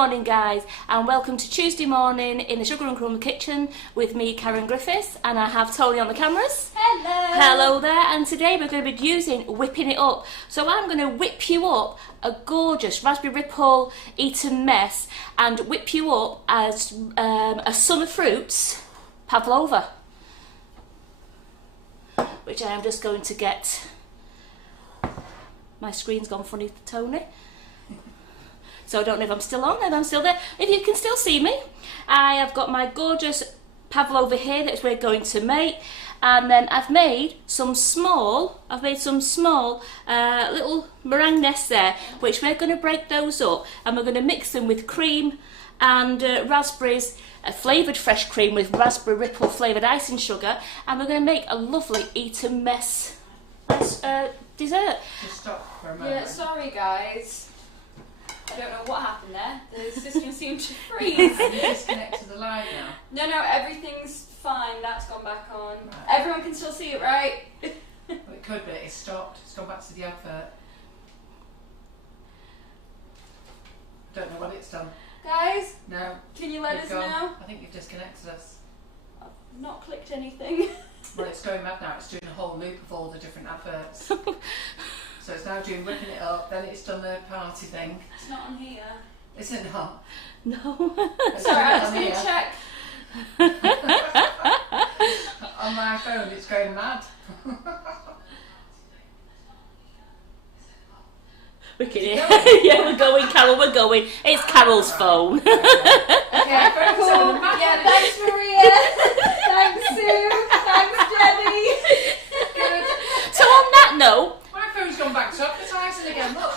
morning guys, and welcome to Tuesday morning in the Sugar and Crumbs kitchen with me, Karen Griffiths, and I have Tony on the cameras. Hello! Hello there, and today we're going to be using whipping it up. So I'm going to whip you up a gorgeous raspberry ripple Eton mess and whip you up as a summer fruits Pavlova, which I am just going to get. My screen's gone funny, Tony. So I don't know if I'm still on, if I'm still there. If you can still see me, I have got my gorgeous Pavlova here that we're going to make. And then I've made some small little meringue nests there, which we're going to break those up. And we're going to mix them with cream and raspberries, flavoured fresh cream with raspberry ripple flavoured icing sugar. And we're going to make a lovely Eton mess dessert. Just stop for a moment. Yeah, sorry guys. I don't know what happened there. The system seemed to freeze. Have you disconnected the live now? No, everything's fine. That's gone back on. Right. Everyone can still see it, right? Well, it could be. It's stopped. It's gone back to the advert. Don't know what it's done. Guys? No. Can you let us know? I think you've disconnected us. I've not clicked anything. Well, it's going mad now. It's doing a whole loop of all the different adverts. So it's now doing whipping it up, then it's done the party thing. It's not on here. Is it not? No. It's Sorry, I was on going to here. check. On my phone, it's going mad. Yeah, we're going, Carol, we're going. It's Carol's phone. Okay, phone's Cool. on the mad. Yeah, thanks Maria. Thanks Sue. Thanks Jenny. Good. So on that note, My phone's gone back to advertising again, look.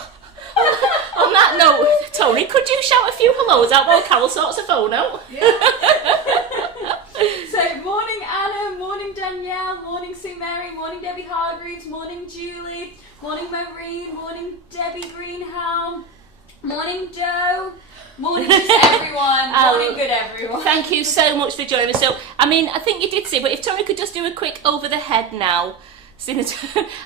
on that note, Tony, could you shout a few hellos out while Carol sorts her phone out? Yeah. So, morning Anna, morning Danielle, morning Sue Mary, morning Debbie Hargreaves, morning Julie, morning Maureen, morning Debbie Greenhelm, morning Joe, morning just everyone, morning good everyone. Thank you so much for joining us. So, I mean, I think you did see, but if Tony could just do a quick over the head now. Since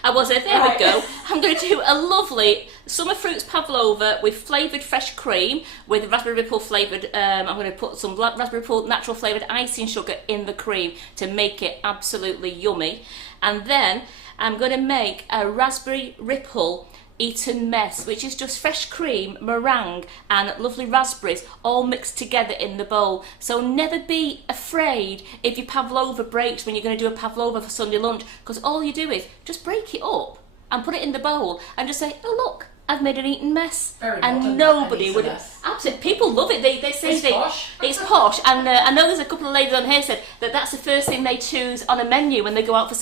I was there, there we go. I'm going to do a lovely summer fruits pavlova with flavoured fresh cream with raspberry ripple flavoured. I'm going to put some raspberry ripple natural flavoured icing sugar in the cream to make it absolutely yummy. And then I'm going to make a raspberry ripple Eton mess, which is just fresh cream, meringue and lovely raspberries all mixed together in the bowl. So never be afraid if your pavlova breaks when you're going to do a pavlova for Sunday lunch, because all you do is just break it up and put it in the bowl and just say, oh look, I've made an Eton mess. Very and modern, nobody an would Eton mess. absolutely, people love it. They say It's posh. it's posh, and I know there's a couple of ladies on here said that that's the first thing they choose on a menu when they go out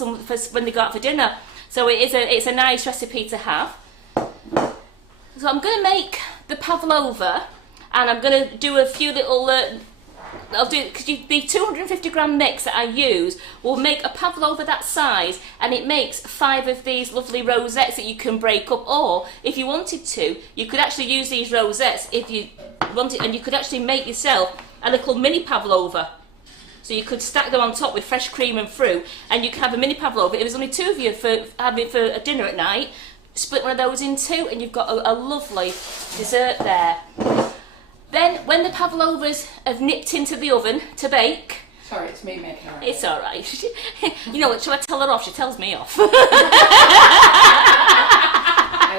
when they go out for dinner. So it's a nice recipe to have. So I'm going to make the pavlova, and I'm going to do a few little. I'll do because the 250 gram mix that I use will make a pavlova that size, and it makes 5 of these lovely rosettes that you can break up. Or if you wanted to, you could actually use these rosettes if you wanted, and you could actually make yourself a little mini pavlova. So you could stack them on top with fresh cream and fruit, and you could have a mini pavlova. If there's only 2 of you for having for a dinner at night, split one of those in 2 and you've got a lovely dessert there. Then when the pavlovas have nipped into the oven to bake, Sorry, it's me making her. it's alright. You know what, shall I tell her off? She tells me off. I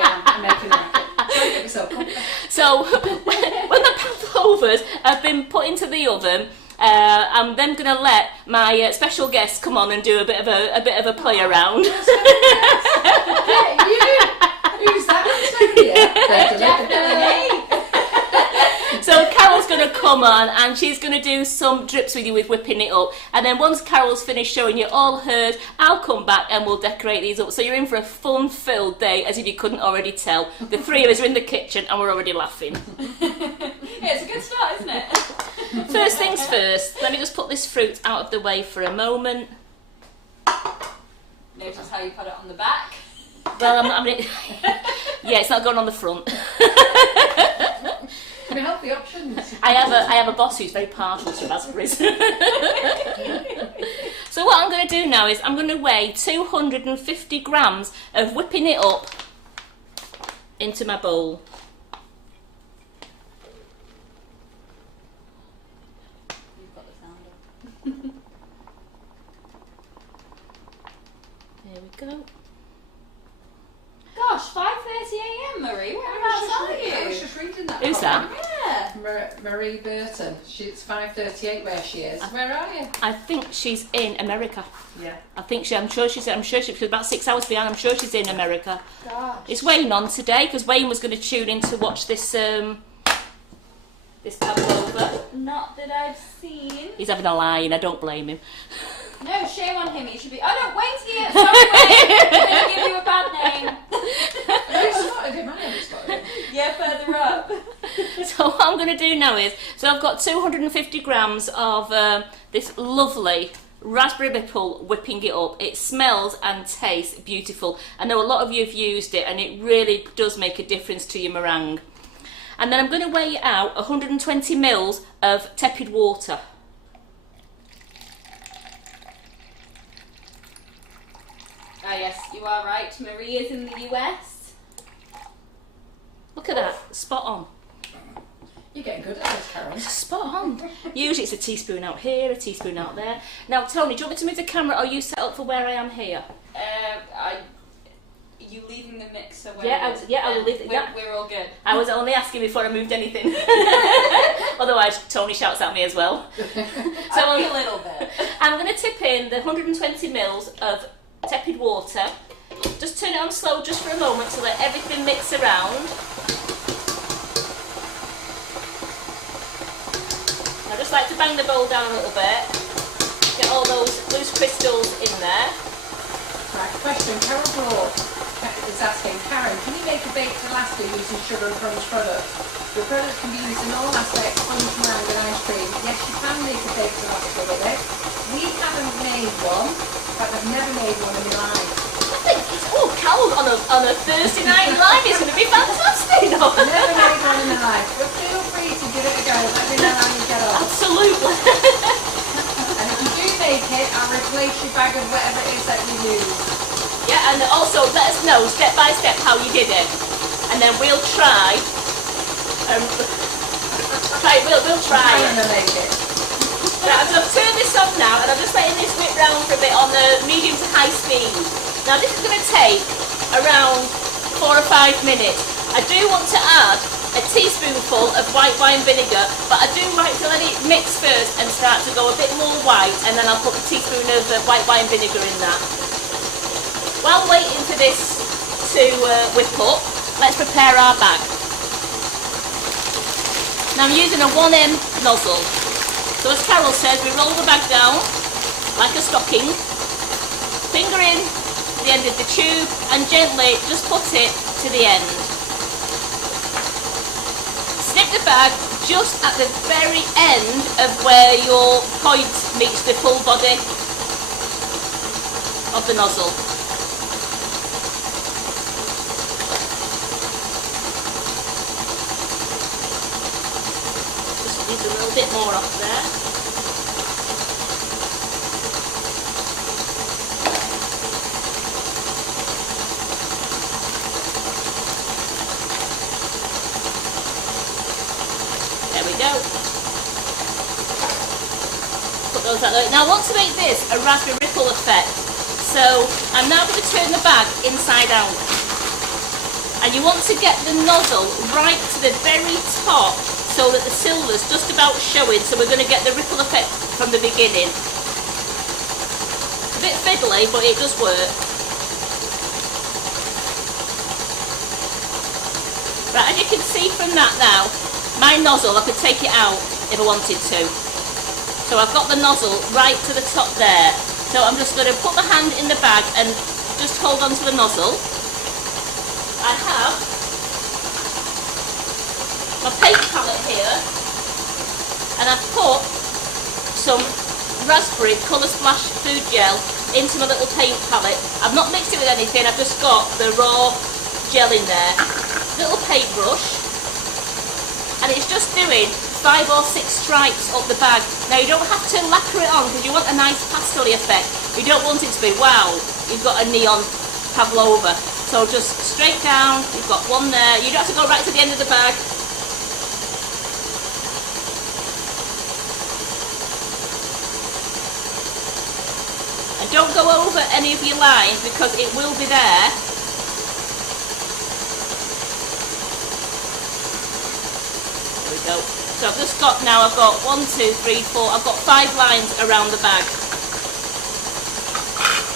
am. I'm making her. Trying to get myself comfortable. So when the pavlovas have been put into the oven, I'm then going to let my special guest come on and do a bit of a play around. Yeah, you. Who's that? Definitely. So Carol's going to come on and she's going to do some drips with you with whipping it up, and then once Carol's finished showing you all hers, I'll come back and we'll decorate these up. So you're in for a fun-filled day, as if you couldn't already tell. The 3 of us are in the kitchen and we're already laughing. Yeah, it's a good start, isn't it? First things first, let me just put this fruit out of the way for a moment. Notice how you put it on the back. Well, yeah, it's not going on the front. Can we help the options? I have a boss who's very partial to raspberries. So what I'm going to do now is I'm going to weigh 250 grams of whipping it up into my bowl. Marie Burton. It's 5:38 where she is. Where are you? I think she's in America. Yeah. I'm sure she's about 6 hours behind. I'm sure she's in America. Gosh. Is Wayne on today? Because Wayne was going to tune in to watch this Pavlova. Not that I've seen. He's having a line. I don't blame him. No, shame on him. He should be. Oh no, Wayne's here. Sorry, Wayne. I'm going to give you a bad name. You spotted him, I never spotted him. Yeah, further up. So what I'm going to do now is, so I've got 250 grams of this lovely raspberry ripple, whipping it up. It smells and tastes beautiful. I know a lot of you have used it and it really does make a difference to your meringue. And then I'm going to weigh out 120 mils of tepid water. Ah yes, you are right. Marie is in the US. Look at that, spot on. You're getting good at this, Karen. Spot on. Usually it's a teaspoon out here, a teaspoon out there. Now Tony, do you want me to move the camera or are you set up for where I am here? You leaving the mixer? I will leave it. Yeah. We're all good. I was only asking before I moved anything. Otherwise Tony shouts at me as well. So a little bit. I'm going to tip in the 120 mils of tepid water. Just turn it on slow just for a moment to let everything mix around. I just like to bang the bowl down a little bit, get all those loose crystals in there. Right, question. Carol Broad is asking, Karen, can you make a baked Alaska using sugar and Crumbs products? The product can be used in all aspects, sponge, meringue and ice cream. Yes, you can make a baked Alaska with it. We haven't made one, but I've never made one in my life. I think it's all cold on a Thursday night live. It's going to be fantastic. Never made one in my life, but feel free to give it a go. Let me know how you get on. Absolutely. And if you do make it, I'll replace your bag of whatever it is that you use. Yeah, and also let us know step by step how you did it, and then we'll try. We'll try. I'm gonna make it. Right, I'm going to turn this on now, and I'm just letting this whip round for a bit on the medium to high speed. Now this is going to take around 4 or 5 minutes. I do want to add a teaspoonful of white wine vinegar, but I do like to let it mix first and start to go a bit more white, and then I'll put a teaspoon of white wine vinegar in that. While waiting for this to whip up, let's prepare our bag. Now I'm using a 1M nozzle. So as Carol says, we roll the bag down like a stocking, finger in to the end of the tube and gently just put it to the end. Snip the bag just at the very end of where your point meets the full body of the nozzle. Just a little bit more off there. There we go. Put those out there. Now I want to make this a raspberry ripple effect. So I'm now going to turn the bag inside out. And you want to get the nozzle right to the very top, so that the silver's just about showing, so we're going to get the ripple effect from the beginning. It's a bit fiddly, but it does work. Right, as you can see from that now, my nozzle, I could take it out if I wanted to. So I've got the nozzle right to the top there. So I'm just going to put my hand in the bag and just hold on to the nozzle. I have my paint palette here, and I've put some raspberry colour splash food gel into my little paint palette. I've not mixed it with anything, I've just got the raw gel in there. Little paintbrush, and it's just doing 5 or 6 stripes up the bag. Now you don't have to lacquer it on because you want a nice pastel-y effect. You don't want it to be, wow, you've got a neon Pavlova. So just straight down, you've got one there. You don't have to go right to the end of the bag. And don't go over any of your lines because it will be there. There we go. So I've just got now, I've got 1, 2, 3, 4, I've got 5 lines around the bag.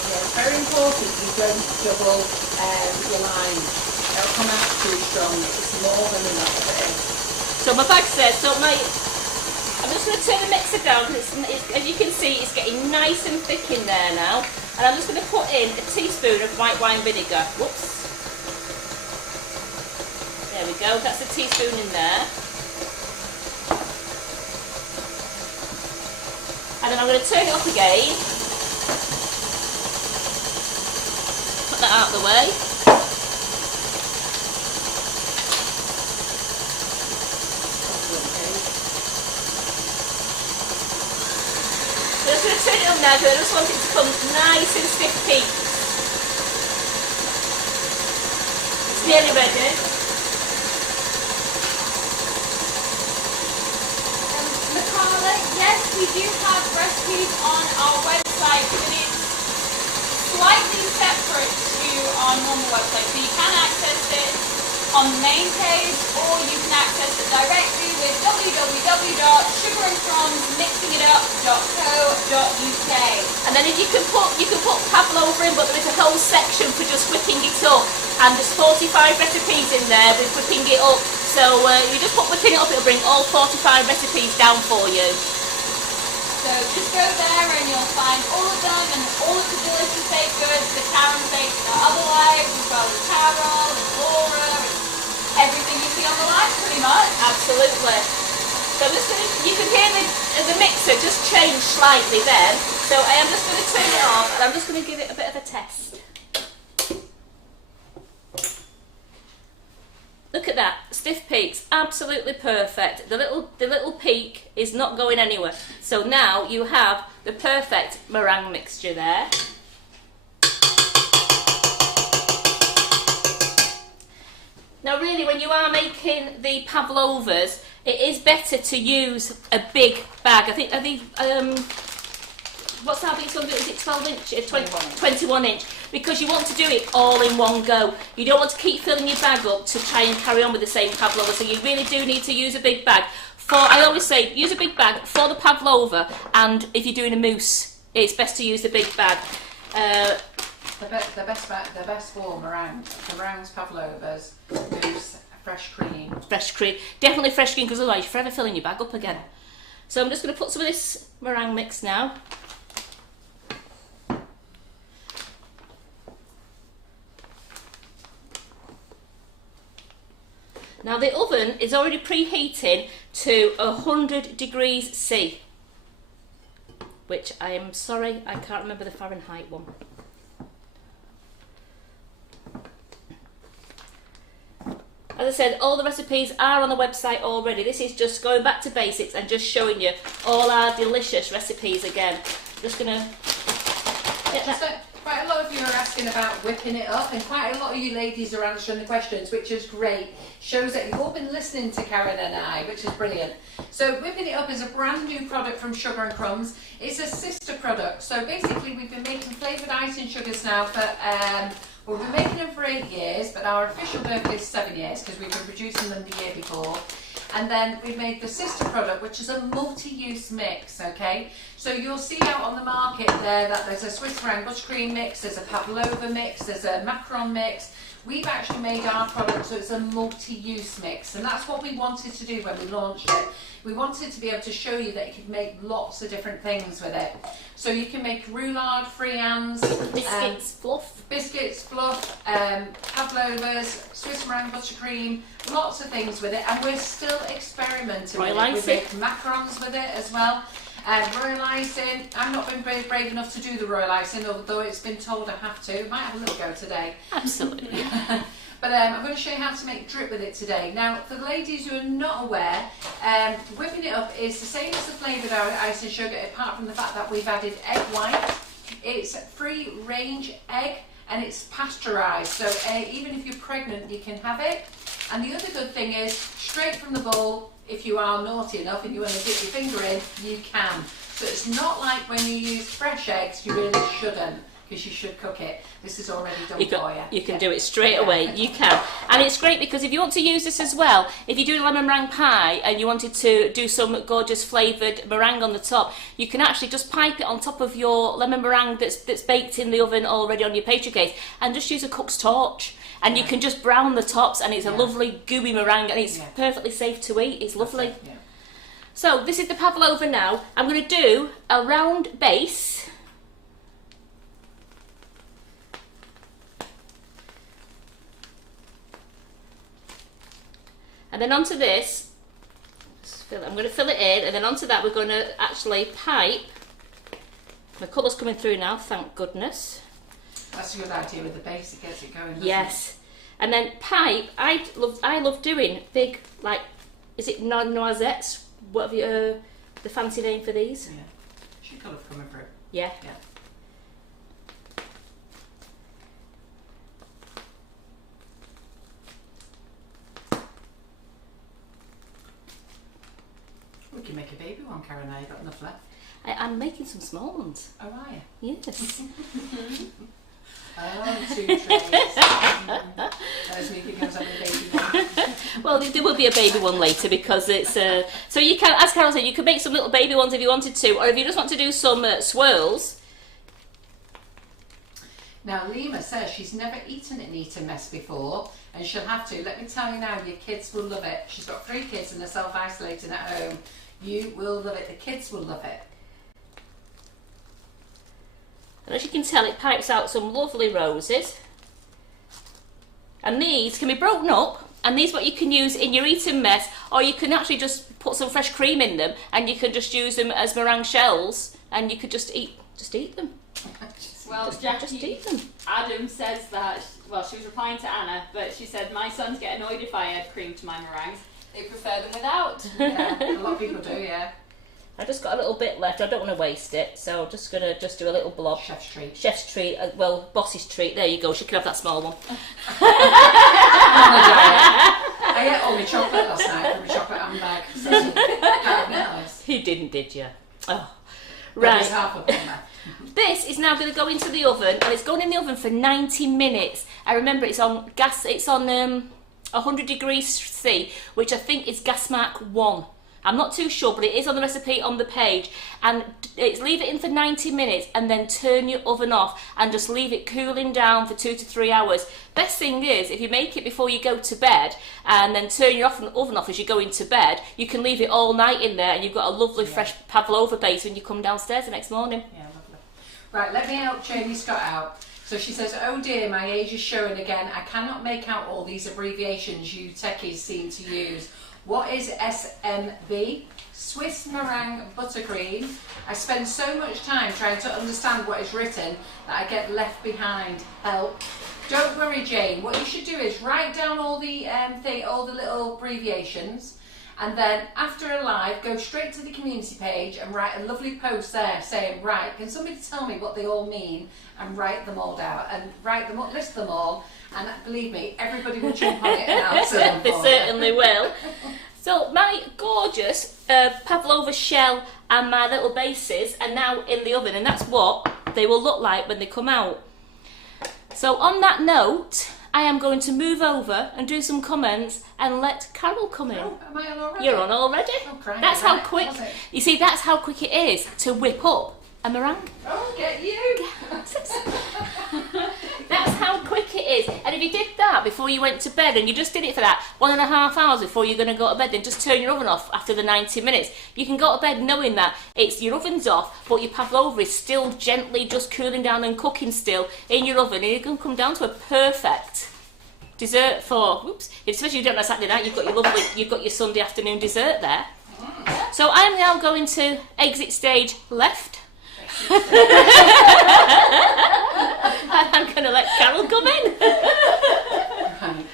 Yeah, it's very important you don't double your lines. It'll come out too strong. It's more than enough of it. So my bag's there, so I'm just going to turn the mixer down because as you can see it's getting nice and thick in there now, and I'm just going to put in a teaspoon of white wine vinegar. Whoops. There we go, that's a teaspoon in there. And then I'm going to turn it up again. Put that out of the way. I'm just going to turn it up now because I just want it to come nice and stiff peaks. It's nearly ready. Makala, yes, we do have recipes on our website, but it's slightly separate to our normal website. So you can access it on the main page, or you can access it directly with www.sugarandcrumbsmixingitup.co.uk. And then if you can put Pavlova in, but there is a whole section for just whipping it up, and there's 45 recipes in there with whipping it up. So you just put whipping it up, it'll bring all 45 recipes down for you. So just go there and you'll find all of them and all of the delicious baked goods that Karen bakes in our other lives, as well as Carol and Laura, and everything you see on the live pretty much. Absolutely. So I'm just going to, you can hear the mixer just change slightly then. So I am just going to turn it off and I'm just going to give it a bit of a test. Look at that, stiff peaks, absolutely perfect. The little peak is not going anywhere. So now you have the perfect meringue mixture there. Now really, when you are making the pavlovas, it is better to use a big bag. I think what's that big one? Is it 12 inch? 21 inch. Because you want to do it all in one go. You don't want to keep filling your bag up to try and carry on with the same pavlova. So you really do need to use a big bag. I always say, use a big bag for the pavlova, and if you're doing a mousse, it's best to use the big bag. The best for meringues, pavlovas, mousse, fresh cream. Fresh cream. Definitely fresh cream, because otherwise you're forever filling your bag up again. So I'm just going to put some of this meringue mix now. Now the oven is already preheating to 100 degrees C, which I am sorry, I can't remember the Fahrenheit one. As I said, all the recipes are on the website already. This is just going back to basics and just showing you all our delicious recipes again. Just going to get that. Quite a lot of you are asking about whipping it up, and quite a lot of you ladies are answering the questions, which is great. Shows that you've all been listening to Karen and I, which is brilliant. So whipping it up is a brand new product from Sugar and Crumbs. It's a sister product. So basically we've been making flavoured icing sugars now for, we've been making them for 8 years, but our official birthday is 7 years because we've been producing them the year before. And then we've made the sister product, which is a multi-use mix, okay? So you'll see out on the market there that there's a Swiss meringue buttercream mix, there's a pavlova mix, there's a macaron mix. We've actually made our product so it's a multi-use mix, and that's what we wanted to do when we launched it. We wanted to be able to show you that you could make lots of different things with it. So you can make roulade, friands, biscuits, fluff, pavlovas, Swiss meringue buttercream, lots of things with it, and we're still experimenting with it. We make macarons with it as well. Royal icing, I've not been brave enough to do the royal icing, although it's been told I have to. Might have a little go today. Absolutely. But I'm going to show you how to make drip with it today. Now, for the ladies who are not aware, whipping it up is the same as the flavoured icing sugar, apart from the fact that we've added egg white. It's free range egg and it's pasteurised, so even if you're pregnant you can have it. And the other good thing is, straight from the bowl, if you are naughty enough and you want to dip your finger in, you can. So it's not like when you use fresh eggs, you really shouldn't, because you should cook it. This is already done You for you. can do it straight away. You can. And it's great because if you want to use this as well, if you do a lemon meringue pie and you wanted to do some gorgeous flavoured meringue on the top, you can actually just pipe it on top of your lemon meringue that's baked in the oven already on your pastry case, and just use a cook's torch. And you can just brown the tops, and it's a lovely gooey meringue, and it's perfectly safe to eat. It's lovely. Yeah. So this is the pavlova now. I'm going to do a round base. And then onto this, I'm going to fill it in, and then onto that we're going to actually pipe. The colour's coming through now, thank goodness. That's a good idea with the base, it gets it going, doesn't Yes. And then pipe, I love doing big, like, is it noisettes? Whatever the fancy name for these? Yeah. She could have come through. Yeah. Yeah. We can make a baby one, Karen. Now you've got enough left. I'm making some small ones. Oh, are you? Yes. Oh, 2 trays. There's me thinking I was having a baby one. Well, there will be a baby one later because it's... so you can, as Carol said, you can make some little baby ones if you wanted to, or if you just want to do some swirls. Now, Lima says she's never eaten an Eton mess before, and she'll have to. Let me tell you now, your kids will love it. She's got 3 kids and they're self-isolating at home. You will love it. The kids will love it. And as you can tell, it pipes out some lovely roses. And these can be broken up, and these what you can use in your Eton mess, or you can actually just put some fresh cream in them, and you can just use them as meringue shells, and you could just eat them. Well, Just Jackie, eat them. Adam says that, well, she was replying to Anna, but she said, my sons get annoyed if I add cream to my meringues. They prefer them without. Yeah, a lot of people do, yeah. I just got a little bit left. I don't want to waste it, so I'm just going to do a little blob. Chef's treat. Chef's treat, well, boss's treat. There you go. She can have that small one. I ate all my chocolate last night from a chocolate handbag. So, You didn't, did you? Oh, right. right. There's half of them left. This is now going to go into the oven, and it's going in the oven for 90 minutes. I remember it's on gas. It's on 100 degrees C, which I think is gas mark 1. I'm not too sure, but it is on the recipe on the page. And it's leave it in for 90 minutes and then turn your oven off and just leave it cooling down for 2 to 3 hours. Best thing is, if you make it before you go to bed and then turn your oven off as you go into bed, you can leave it all night in there and you've got a lovely fresh pavlova base when you come downstairs the next morning. Yeah, lovely. Right, let me help Jamie Scott out. So she says, oh dear, my age is showing again. I cannot make out all these abbreviations you techies seem to use. What is SMB? Swiss meringue buttercream. I spend so much time trying to understand what is written that I get left behind. Help. Don't worry, Jane. What you should do is write down all the little abbreviations, and then after a live, go straight to the community page and write a lovely post there saying, right, can somebody tell me what they all mean, and write them all down and write them up, list them all. And believe me, everybody will jump on it and answer them. They certainly will. So my gorgeous pavlova shell and my little bases are now in the oven, and that's what they will look like when they come out. So on that note, I am going to move over and do some comments and let Carol come in. Oh, am I on already? You're on already. Oh, crikey, That's how right, quick. was it? You see, that's how quick it is to whip up a meringue. Oh, get you! That's how quick it is. And if you did that before you went to bed and you just did it for that 1.5 hours before you're going to go to bed, then just turn your oven off after the 90 minutes. You can go to bed knowing that your oven's off, but your pavlova is still gently just cooling down and cooking still in your oven, and you can come down to a perfect dessert for, especially if you don't have Saturday night, you've got your Sunday afternoon dessert there. So I'm now going to exit stage left. I'm going to let Carol come in. Right.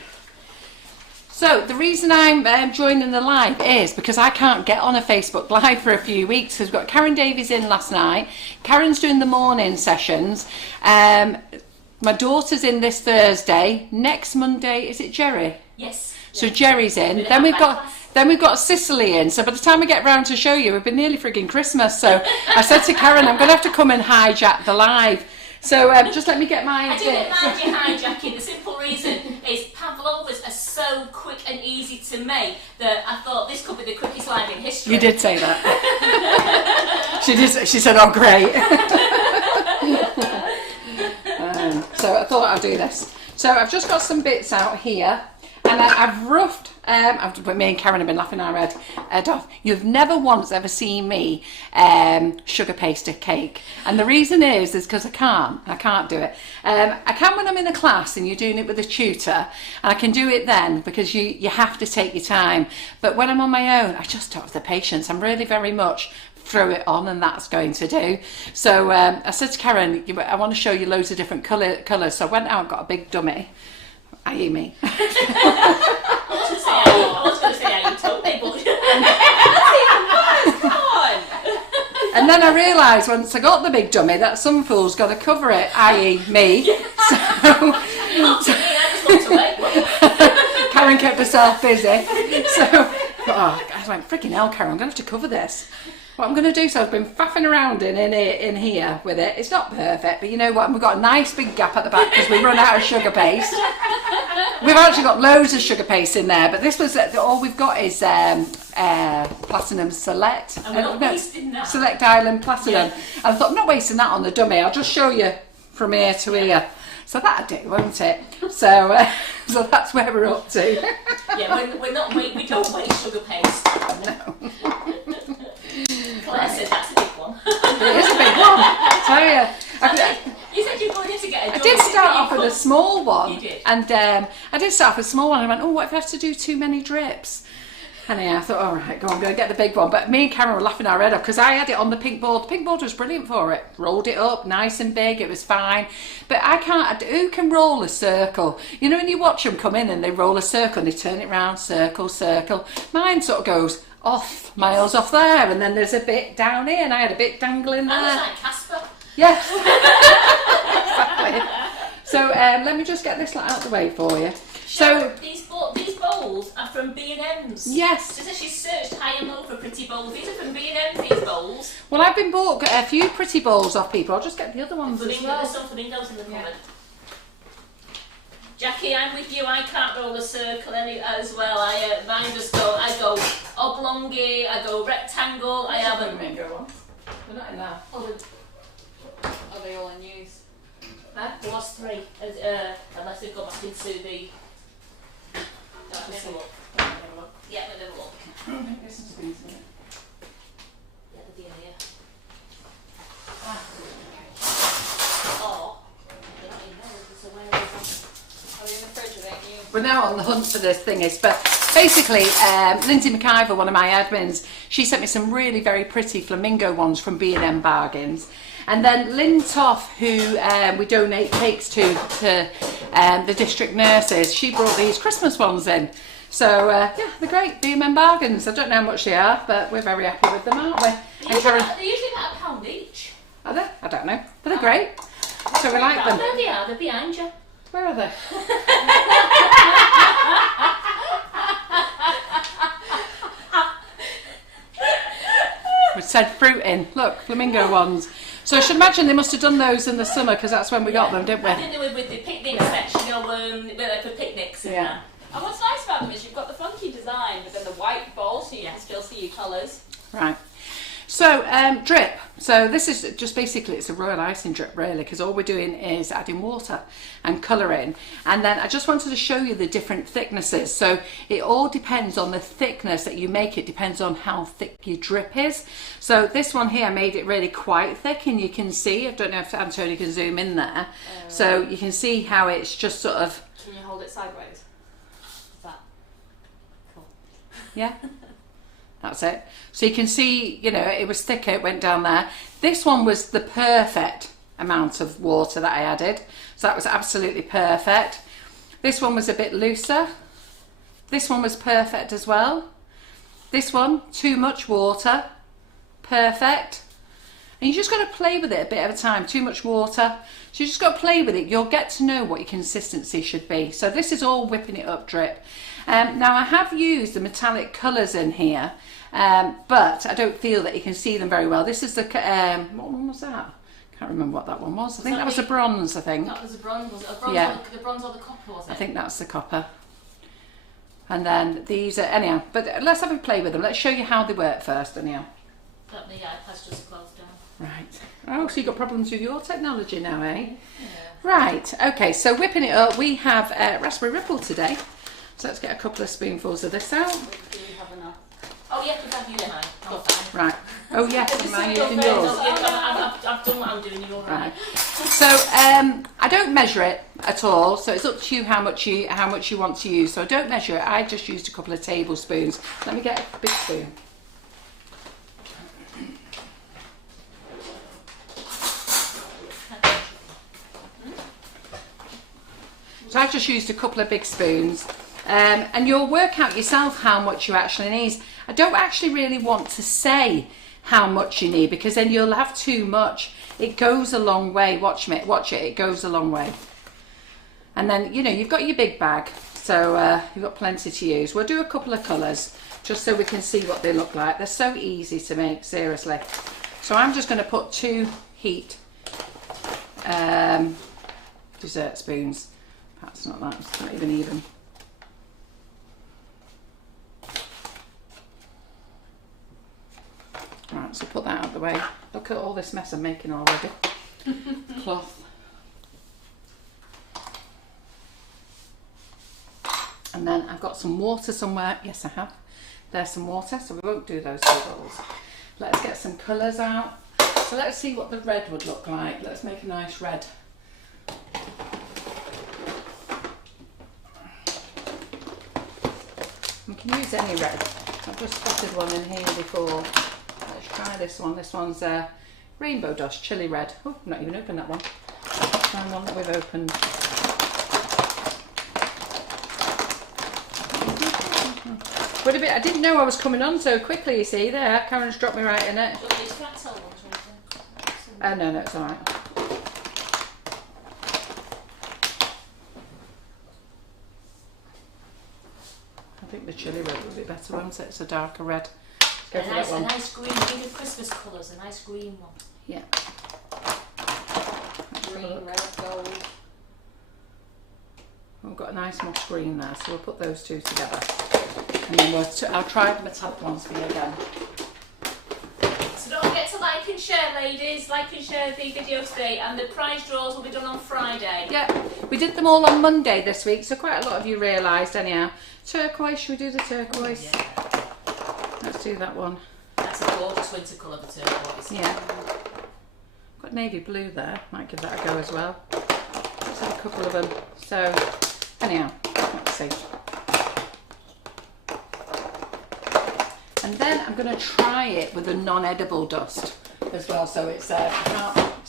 So the reason I'm joining the live is because I can't get on a Facebook Live for a few weeks because we've got Karen Davies in last night. Karen's doing the morning sessions. My daughter's in this Thursday. Next Monday, is it Jerry? Yes. So Jerry's in. Then we've got Cicely in. So by the time we get round to show you, we've been nearly frigging Christmas. So I said to Karen, I'm going to have to come and hijack the live. So just let me get my I didn't mind you hijacking. The simple reason is Pavlovas are so quick and easy to make that I thought this could be the quickest live in history. You did say that. She said, "Oh, great." So I thought I'd do this. So I've just got some bits out here, and I've roughed. Me and Karen have been laughing our head off. You've never once ever seen me sugar paste a cake, and the reason is because I can't do it. I can when I'm in a class and you're doing it with a tutor, and I can do it then because you have to take your time. But when I'm on my own, I just don't have the patience. I'm really very much throw it on and that's going to do. So I said to Karen, I want to show you loads of different colours. So I went out and got a big dummy. I.e. me. I was going to say I told me, but come on. And then I realised once I got the big dummy that some fool's got to cover it, i.e. me. Yeah. So I just walked away. Karen kept herself busy. So I went, freaking hell, Karen, I'm going to have to cover this. What I'm going to do, so I've been faffing around in here with it. It's not perfect, but you know what? We've got a nice big gap at the back because we run out of sugar paste. We've actually got loads of sugar paste in there, but this was all we've got is Platinum Select. And we're not wasting that. Select Island Platinum. Yeah. And I thought, I'm not wasting that on the dummy. I'll just show you from ear to ear. So that'll do, won't it? So that's where we're up to. Yeah, we don't waste sugar paste. No. Claire said that's a big one. It is a big one, I tell you. You said you were going in to get a I did start off with a small one. You did. And I did start off with a small one and I went, oh, what if I have to do too many drips? And I thought, all right, go on, I'm going to get the big one. But me and Karen were laughing our head off because I had it on the pink board. The pink board was brilliant for it. Rolled it up, nice and big, it was fine. But I can't, who can roll a circle? You know when you watch them come in and they roll a circle and they turn it round, circle, circle. Mine sort of goes off, miles off there, and then there's a bit down here, and I had a bit dangling there. That was like Casper. Yes. Exactly. So let me just get this out of the way for you. So these bowls are from B&M's. Yes. She says she searched high and low for pretty bowls. These are from B&M, these bowls. Well, I've been bought a few pretty bowls off people. I'll just get the other ones as well. There's some flamingos in the cupboard. Jackie, I'm with you. I can't roll a circle as well. Mine just go. I go oblongue. I go rectangle. I have a flamingo ones. They're not in there. Are they all in use? There was three. Unless they've gone back into the. Let's Never see. look. Yeah, we'll never look. There's some spoons in it. Yeah, they'll be in here. Ah. Oh, they're not in there. So where are they? Are they in the fridge? Are they in use? We're now on the hunt for this thingies, but basically Lindsay McIver, one of my admins, she sent me some really very pretty flamingo ones from B&M Bargains. And then Lynn Toff, who we donate cakes to the district nurses, she brought these Christmas ones in. So yeah, they're great, B&M Bargains. I don't know how much they are, but we're very happy with them, aren't we? They're usually about £1 each. Are they? I don't know, but they're great. So we like them. There they are. They're behind you. Where are they? We said fruit in. Look, flamingo ones. So I should imagine they must have done those in the summer because that's when we got them, didn't we? I think they were with the picnic section, for picnics. And Yeah. And what's nice about them is you've got the funky design, but then the white bowl, so you can still see your colours. Right. So drip. So this is just basically, it's a royal icing drip really, because all we're doing is adding water and colouring. And then I just wanted to show you the different thicknesses. So it all depends on the thickness that you make it, depends on how thick your drip is. So this one here, I made it really quite thick, and you can see, I don't know if Antonio can zoom in there. So you can see how it's just sort of. Can you hold it sideways? That. Cool. Yeah. That's it. So you can see, you know, it was thicker, it went down there. This one was the perfect amount of water that I added. So that was absolutely perfect. This one was a bit looser. This one was perfect as well. This one, too much water. Perfect. And you just got to play with it a bit at a time. Too much water. So you just got to play with it. You'll get to know what your consistency should be. So this is all whipping it up drip. Now I have used the metallic colours in here, but I don't feel that you can see them very well. This is the, what one was that? Can't remember what that one was. I think that that was a the- bronze, I think. That was a bronze, was it? A bronze, Yeah. or the bronze or the copper, was it? I think that's the copper. And then these are, anyhow, but let's have a play with them. Let's show you how they work first, anyhow. That the iPad's just closed down. Right. Oh, so you've got problems with your technology now, eh? Yeah. Right. Okay, so whipping it up, we have raspberry ripple today. So let's get a couple of spoonfuls of this out. Do we have enough? Oh yeah, because I've used mine. I'm fine. Right. Oh yes, am I using No, yours? I've done what I'm doing. You're all right. So I don't measure it at all. So it's up to you how much you want to use. So I don't measure it. I just used a couple of tablespoons. Let me get a big spoon. So I've just used a couple of big spoons. And you'll work out yourself how much you actually need. I don't actually really want to say how much you need because then you'll have too much. It goes a long way. Watch it, it goes a long way. And then, you know, you've got your big bag, so you've got plenty to use. We'll do a couple of colours just so we can see what they look like. They're so easy to make, seriously. So I'm just going to put 2 heat dessert spoons. That's not that, it's not even. Right, so put that out of the way. Look at all this mess I'm making already. Cloth. And then I've got some water somewhere. Yes, I have. There's some water, so we won't do those 2 bottles. Let's get some colours out. So let's see what the red would look like. Let's make a nice red. We can use any red. I've just spotted one in here before. Let's try this one. This one's Rainbow Dust Chili Red. Oh, I've not even opened that one. Let's try one that we've opened. What a bit! I didn't know I was coming on so quickly. You see there, Karen's dropped me right in it. No, it's all right. I think the chili red would be better, won't it? It's a darker red. Go for that one. A nice green, we do Christmas colours, a nice green one. Yeah. Green, red, gold. We've got a nice moss green there, so we'll put those 2 together. And then I'll try the metallic ones for you again. So don't forget to like and share, ladies. Like and share the video today, and the prize draws will be done on Friday. Yeah, we did them all on Monday this week, so quite a lot of you realised anyhow. Turquoise, should we do the turquoise? Yeah. Let's do that one. That's a gorgeous winter colour, the turquoise. Yeah. Got navy blue there, might give that a go as well. Let's have a couple of them. So, anyhow, let's see. And then I'm going to try it with a non-edible dust as well. So it's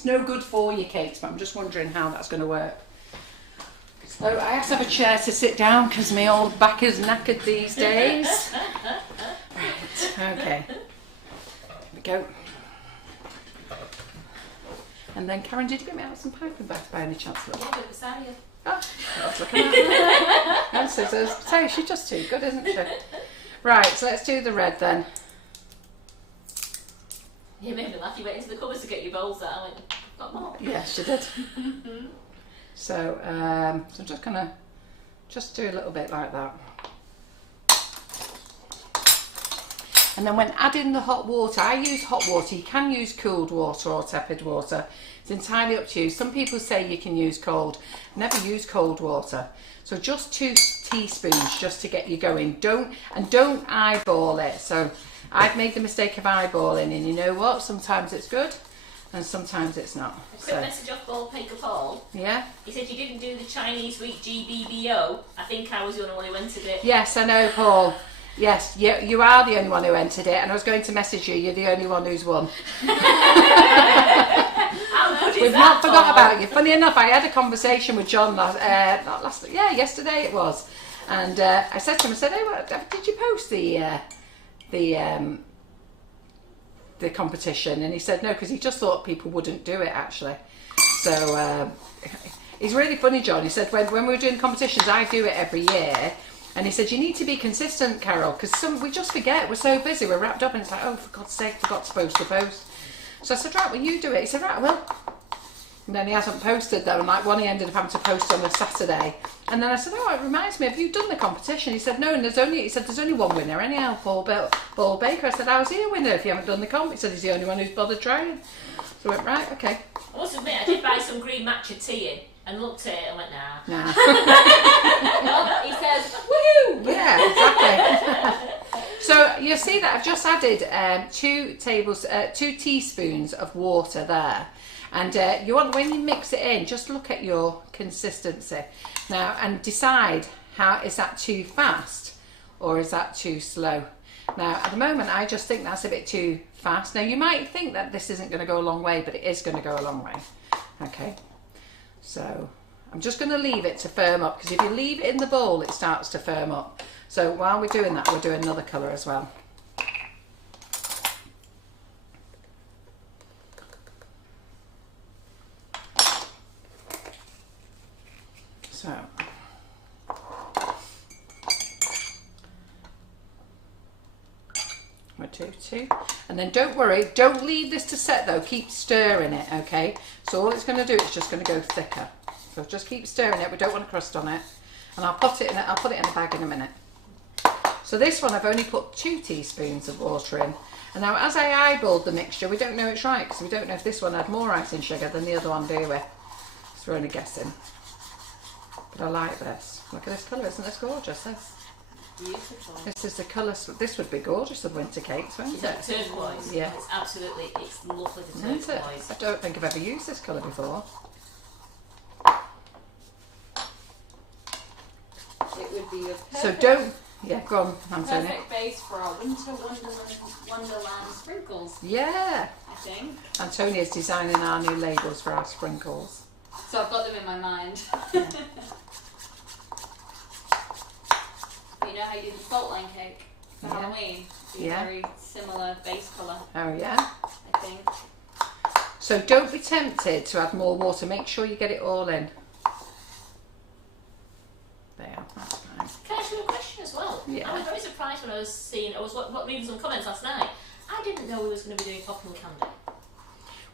no good for your cakes, but I'm just wondering how that's going to work. So I have to have a chair to sit down because my old back is knackered these days. Right, okay. Here we go. And then Karen, did you get me out some piping bath by any chance? Yeah, but it was down here. Oh, I was looking at her. And scissors. So she's just too good, isn't she? Right, so let's do the red then. You made me laugh. You went into the cupboards to get your bowls out. I went, I've got more. Yeah, she did. So, I'm just gonna do a little bit like that. And then when adding the hot water, I use hot water. You can use cooled water or tepid water. It's entirely up to you. Some people say you can use cold. Never use cold water. So just 2 teaspoons just to get you going. Don't eyeball it. So I've made the mistake of eyeballing, and you know what? Sometimes it's good and sometimes it's not. A quick message off Ballpaper Paul. Yeah? He said you didn't do the Chinese week GBBO. I think I was the only one who entered it. Yes, I know, Paul. Yes, you are the only one who entered it, and I was going to message you. You're the only one who's won. How good is We've that, not forgot Paul? about you. Funny enough, I had a conversation with John yesterday it was, and I said to him, I said, "Hey, did you post the competition?" And he said no, because he just thought people wouldn't do it actually. So he's really funny, John. He said when we were doing competitions, I do it every year. And he said, you need to be consistent, Carol, because we just forget. We're so busy, we're wrapped up, and it's like, oh, for God's sake, forgot to post the post. So I said, right, well, you do it. He said, right, well, And then he hasn't posted them. And like one he ended up having to post on a Saturday. And then I said, oh, it reminds me, have you done the competition? He said, no, and there's only one winner anyhow, Paul Baker. I said, how's he a winner if you haven't done the comp? He said, he's the only one who's bothered trying. So I went, right, okay. I must admit, I did buy some green matcha tea in and looked at it and went, nah. He says, woohoo! Yeah, exactly. So you see that I've just added 2 teaspoons of water there. And you want, when you mix it in, just look at your consistency now and decide, is that too fast or is that too slow? Now at the moment I just think that's a bit too fast. Now you might think that this isn't going to go a long way, but it is going to go a long way. Okay, so I'm just going to leave it to firm up, because if you leave it in the bowl it starts to firm up. So while we're doing that, we're doing another colour as well. So we'll do 2, and then don't worry, don't leave this to set though, keep stirring it, okay? So all it's going to do is just going to go thicker, so just keep stirring it. We don't want a crust on it, and I'll put it in a bag in a minute. So this one I've only put 2 teaspoons of water in, and now as I eyeballed the mixture, we don't know it's right, because we don't know if this one had more icing sugar than the other one, do we? So we're only guessing. But I like this. Look at this colour, isn't this gorgeous? This? Beautiful. This is the colour. This would be gorgeous with winter cakes, wouldn't Is it? that turquoise? Yeah. It's absolutely, it's lovely, the Isn't it? turquoise. I don't think I've ever used this colour before. It would be a perfect, So don't, yeah, go on, Antonia. perfect base for our winter wonderland sprinkles, Yeah, I think. Antonia's designing our new labels for our sprinkles. So I've got them in my mind. Yeah. You know how you do the salt line cake for Yeah. Halloween? It's Yeah. a very similar base colour, Oh yeah. I think. So don't be tempted to add more water. Make sure you get it all in. There, that's fine. Can I ask you a question as well? Yeah. I was very surprised when I was reading some comments last night. I didn't know we was going to be doing popping candy.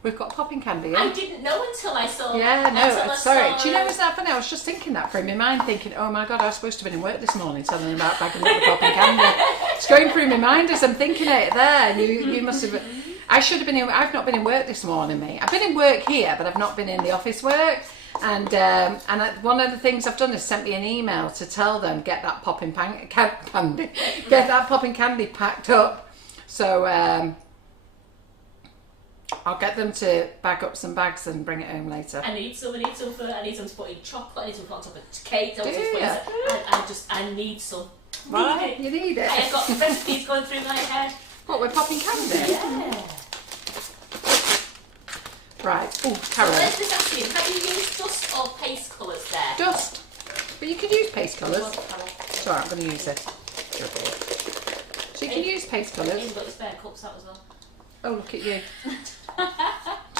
We've got popping candy I in. didn't know until I saw. Yeah, until no, I sorry. saw Do you know what's that funny? I was just thinking that for in my mind, thinking, oh my God, I was supposed to have been in work this morning telling them about bagging up the popping candy. It's going through my mind as I'm thinking it there. You must have. I should have been in. I've not been in work this morning, mate. I've been in work here, but I've not been in the office work. And one of the things I've done is sent me an email to tell them get that popping candy, get that popping candy packed up. So. I'll get them to bag up some bags and bring it home later. I need some to put in chocolate, I need some on top of cake, Do you? I need some. Right, you need it. I have got recipes going through my head. What, we're popping candy? Yeah. Right, oh, So Karen. let's just ask you, have you used dust or paste colours there? Dust. But you could use paste colours. Well, Carol, Sorry, I'm going to use this. So you can use paste colours. You've got your spare cups out as well. Oh, look at you.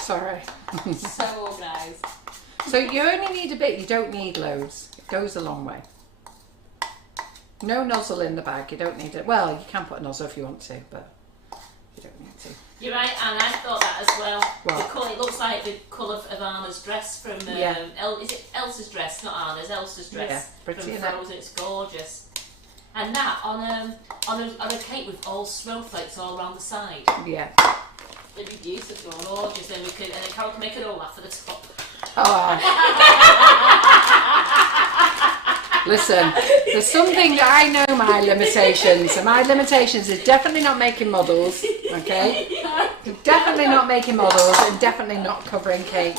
Sorry. So organised. So you only need a bit, you don't need loads. It goes a long way. No nozzle in the bag, you don't need it. Well, you can put a nozzle if you want to, but you don't need to. You're right, and I thought that as well. What? The colour, it looks like the colour of Anna's dress from Yeah. is it Elsa's dress? Not Anna's, Elsa's dress Yeah, pretty, from isn't it? Frozen. It's gorgeous. And that on a cake with all snowflakes all around the side. Yeah. It'd be beautiful, gorgeous. And then Carol can make it all laugh at the top. Oh. Listen, there's something that I know my limitations, and my limitations is definitely not making models, okay? Definitely not making models, and definitely not covering cakes.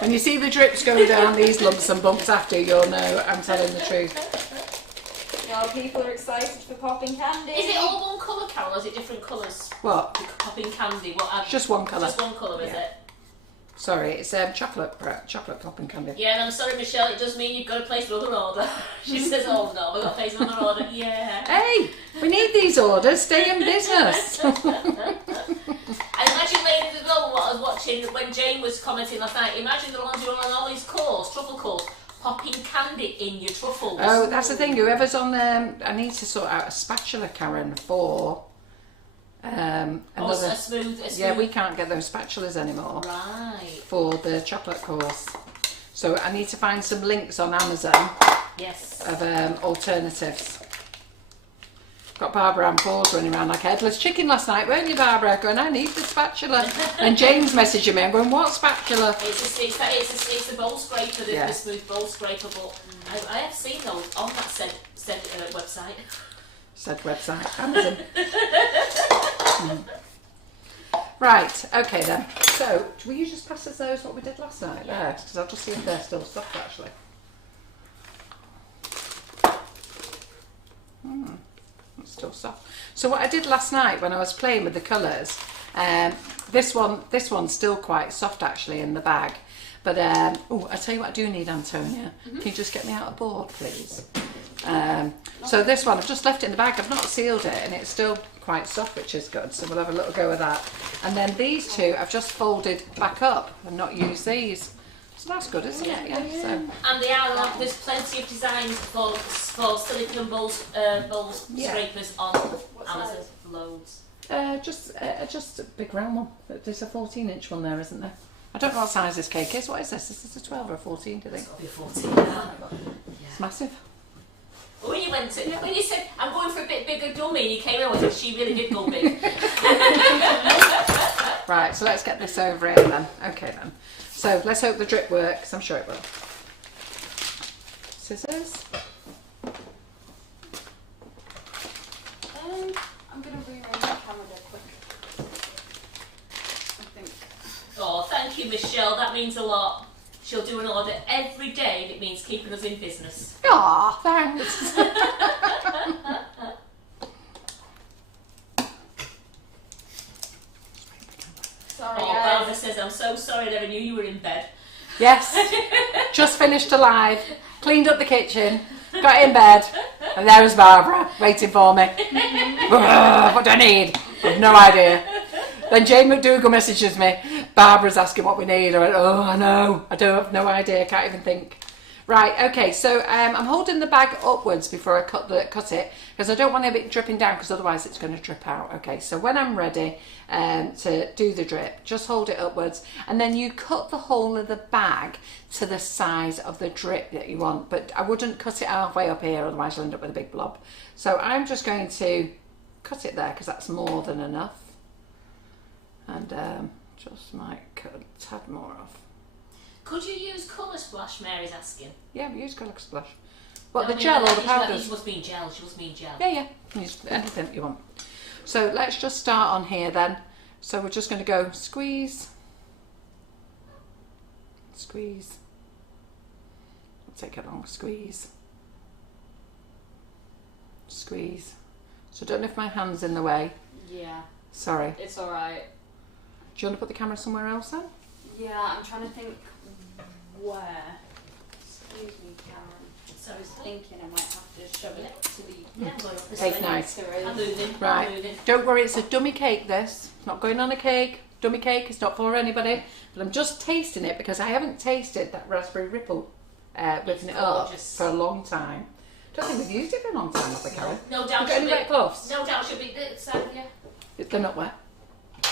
When you see the drips go down these lumps and bumps after, you'll know I'm telling the truth. Well, people are excited for popping candy. Is it all one colour, Carol, or is it different colours? What? The popping candy. Just one colour. Just one colour, is Yeah. it? Sorry, it's chocolate popping candy. Yeah, and I'm sorry, Michelle, it does mean you've got to place another order. She says, oh no, we've got to place another order. Yeah. Hey, we need these orders. Stay in business. I imagine, ladies as well, what I was watching when Jane was commenting last night, imagine the ones who are on all these calls, truffle calls, popping candy in your truffles. Oh, that's the thing. Whoever's on I need to sort out a spatula, Karen, for a smooth. Yeah, we can't get those spatulas anymore. Right. For the chocolate course. So I need to find some links on Amazon. Yes. Of alternatives. Got Barbara and Paul running around like a headless chicken last night, weren't you, Barbara? Going, I need the spatula. And James messaging me, I'm going, what spatula? It's the bowl scraper, the smooth bowl scraper, but I have seen those on that said website. Said website, Amazon. Right, okay then. So, will you just pass us those what we did last night there? Because I'll just see if they're still soft actually. It's still soft. So what I did last night when I was playing with the colours, this one's still quite soft actually in the bag. But oh, I tell you what I do need, Antonia. Can you just get me out a board, please? So this one, I've just left it in the bag. I've not sealed it, and it's still quite soft, which is good. So we'll have a little go with that. And then these two, I've just folded back up and not used these. So that's good, isn't it? Yeah. So. And they are there's plenty of designs for silicone bowls scrapers on Amazon. Loads. Just a big round one. There's a 14-inch one there, isn't there? I don't know what size this cake is. What is this? Is this a 12 or a 14, do you think? It's got to be 14. Yeah. It's massive. When you went to, when you said, I'm going for a bit bigger dummy, and you came in with it, she really did go big. Right, so let's get this over here then. Okay then. So let's hope the drip works. I'm sure it will. Scissors. I'm going to rearrange the camera dead quick. I think. Oh, thank you, Michelle. That means a lot. She'll do an order every day if it means keeping us in business. Aw, thanks. Sorry, Barbara says, I'm so sorry I never knew you were in bed. Yes, just finished alive, cleaned up the kitchen, got in bed, and there was Barbara waiting for me. What do I need? I have no idea. Then Jane McDougall messages me, Barbara's asking what we need. I went, oh, I know, I don't have no idea, can't even think. Right, okay, so I'm holding the bag upwards before I cut it, because I don't want it dripping down, because otherwise it's going to drip out. Okay, so when I'm ready to do the drip, just hold it upwards, and then you cut the whole of the bag to the size of the drip that you want, but I wouldn't cut it halfway up here, otherwise you'll end up with a big blob. So I'm just going to cut it there, because that's more than enough, and just might cut a tad more off. Could you use colour splash, Mary's asking? Yeah, we use colour splash. What, No, the I mean, gel or the she powders? must mean gel, she must mean gel. Yeah, use anything you want. So let's just start on here then. So we're just going to go squeeze, squeeze. I'll take a long squeeze, squeeze. So I don't know if my hand's in the way. Yeah. Sorry. It's alright. Do you want to put the camera somewhere else then? Yeah, I'm trying to think where. Excuse me, Karen. So I was thinking I might have to shove it to the. yeah, I'm going up this Take way. nice. I'm moving, Right. I'm moving. Don't worry, it's a dummy cake this. It's not going on a cake. Dummy cake, it's not for anybody. But I'm just tasting it because I haven't tasted that raspberry ripple whipping it up gorgeous. for a long time. Don't think we've used it for a long time, have we, Karen? No doubt You got any wet gloves? No doubt she'll be the side of you. They're not wet.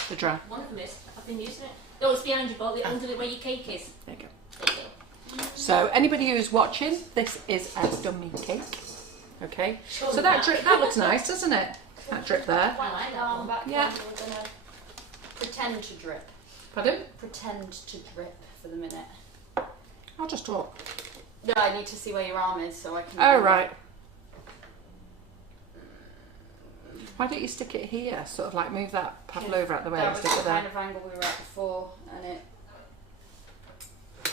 They're dry. One of them is. I've been using it. No, it's behind you, Bob. Under it where your cake is. There you go. There you go. So anybody who's watching, this is a dummy cake. Okay. Show So me that drip, that looks nice, doesn't it? That drip there. I like that one. Back Yeah. We're gonna pretend to drip. Pardon? Pretend to drip for the minute. I'll just talk. No, I need to see where your arm is so I can. Oh right. Why don't you stick it here? Sort of like move that Pavlova out the way That and was stick the it there. kind of angle we were at before, and it.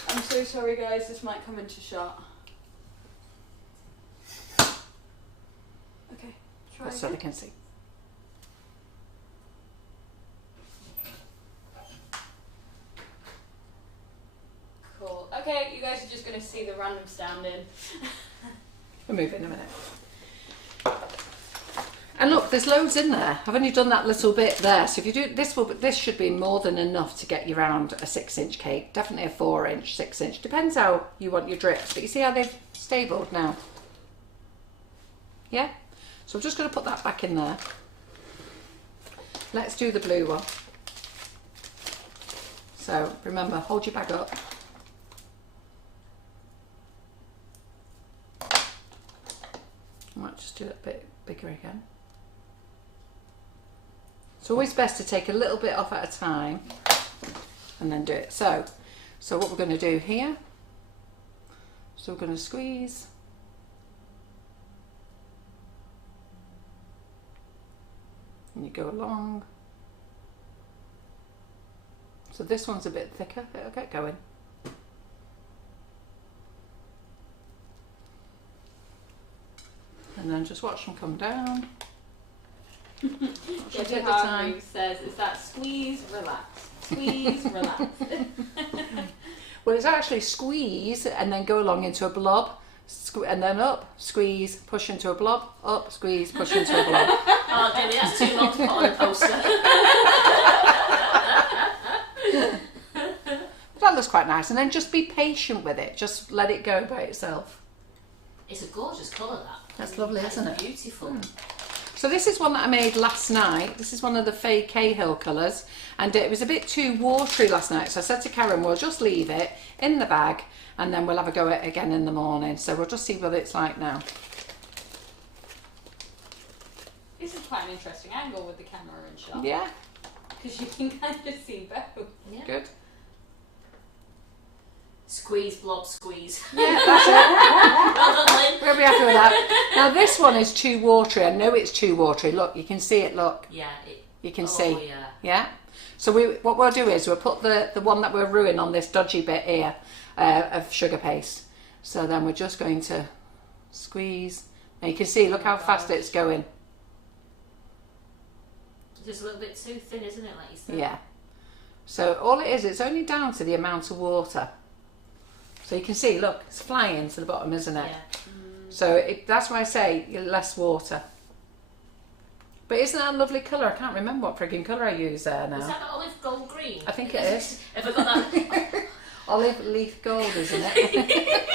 I'm so sorry, guys. This might come into shot. Okay. Try That's so they again. can see. Cool. Okay, you guys are just gonna see the random stand-in. We'll move in a minute. And look, there's loads in there. I've only done that little bit there. So if you do this should be more than enough to get you around a 6-inch cake. Definitely a 4-inch, 6-inch. Depends how you want your drips. But you see how they've stabled now? Yeah? So I'm just going to put that back in there. let's do the blue one. So remember, hold your bag up. I might just do it a bit bigger again. It's always best to take a little bit off at a time and then do it. So what we're going to do here, so we're going to squeeze. And you go along. So this one's a bit thicker, it'll get going. And then just watch them come down. Debbie Hargreaves says, is that squeeze, relax? Squeeze, relax. Well, it's actually squeeze and then go along into a blob, and then up, squeeze, push into a blob, up, squeeze, push into a blob. Oh, Debbie, that's too long to put on a poster. That looks quite nice. And then just be patient with it. Just let it go by itself. It's a gorgeous colour, that. That's lovely, isn't it? Beautiful. So this is one that I made last night. This is one of the Faye Cahill colours, and it was a bit too watery last night, so I said to Karen, we'll just leave it in the bag and then we'll have a go at it again in the morning. So we'll just see what it's like now. This is quite an interesting angle with the camera and shot. Yeah. Because you can kind of see both. Yeah. Good. Squeeze, blob, squeeze. Yeah, that's it. Well done, Lynn. We'll be happy with that. Now this one is too watery. I know it's too watery. Look, you can see it, look. Yeah. You can see. Yeah. Yeah. So what we'll do is we'll put the one that we're ruining on this dodgy bit here of sugar paste. So then we're just going to squeeze. Now you can see, look how fast it's going. Just a little bit too thin, isn't it, like you said? Yeah. So all it is, it's only down to the amount of water. So you can see, look, it's flying to the bottom, isn't it? Yeah. So that's why I say less water. But isn't that a lovely colour? I can't remember what frigging colour I use there now. Is that the olive gold green? I think it is. Have I got that? Olive leaf gold, isn't it?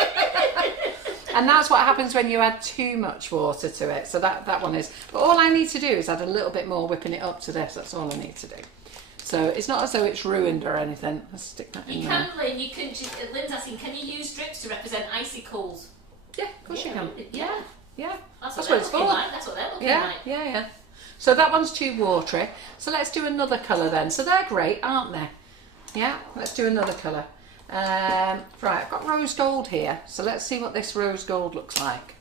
And that's what happens when you add too much water to it. So that one is. But all I need to do is add a little bit more, whipping it up to this. That's all I need to do. So it's not as though it's ruined or anything. Let's stick that in there. Lynn, Lynn's asking, can you use strips to represent icicles? Yeah, of course you can. Yeah. Yeah. That's what what it's they're for. looking like. That's what they're looking like. Yeah. So that one's too watery. So let's do another colour then. So they're great, aren't they? Yeah, let's do another colour. Right, I've got rose gold here. So let's see what this rose gold looks like.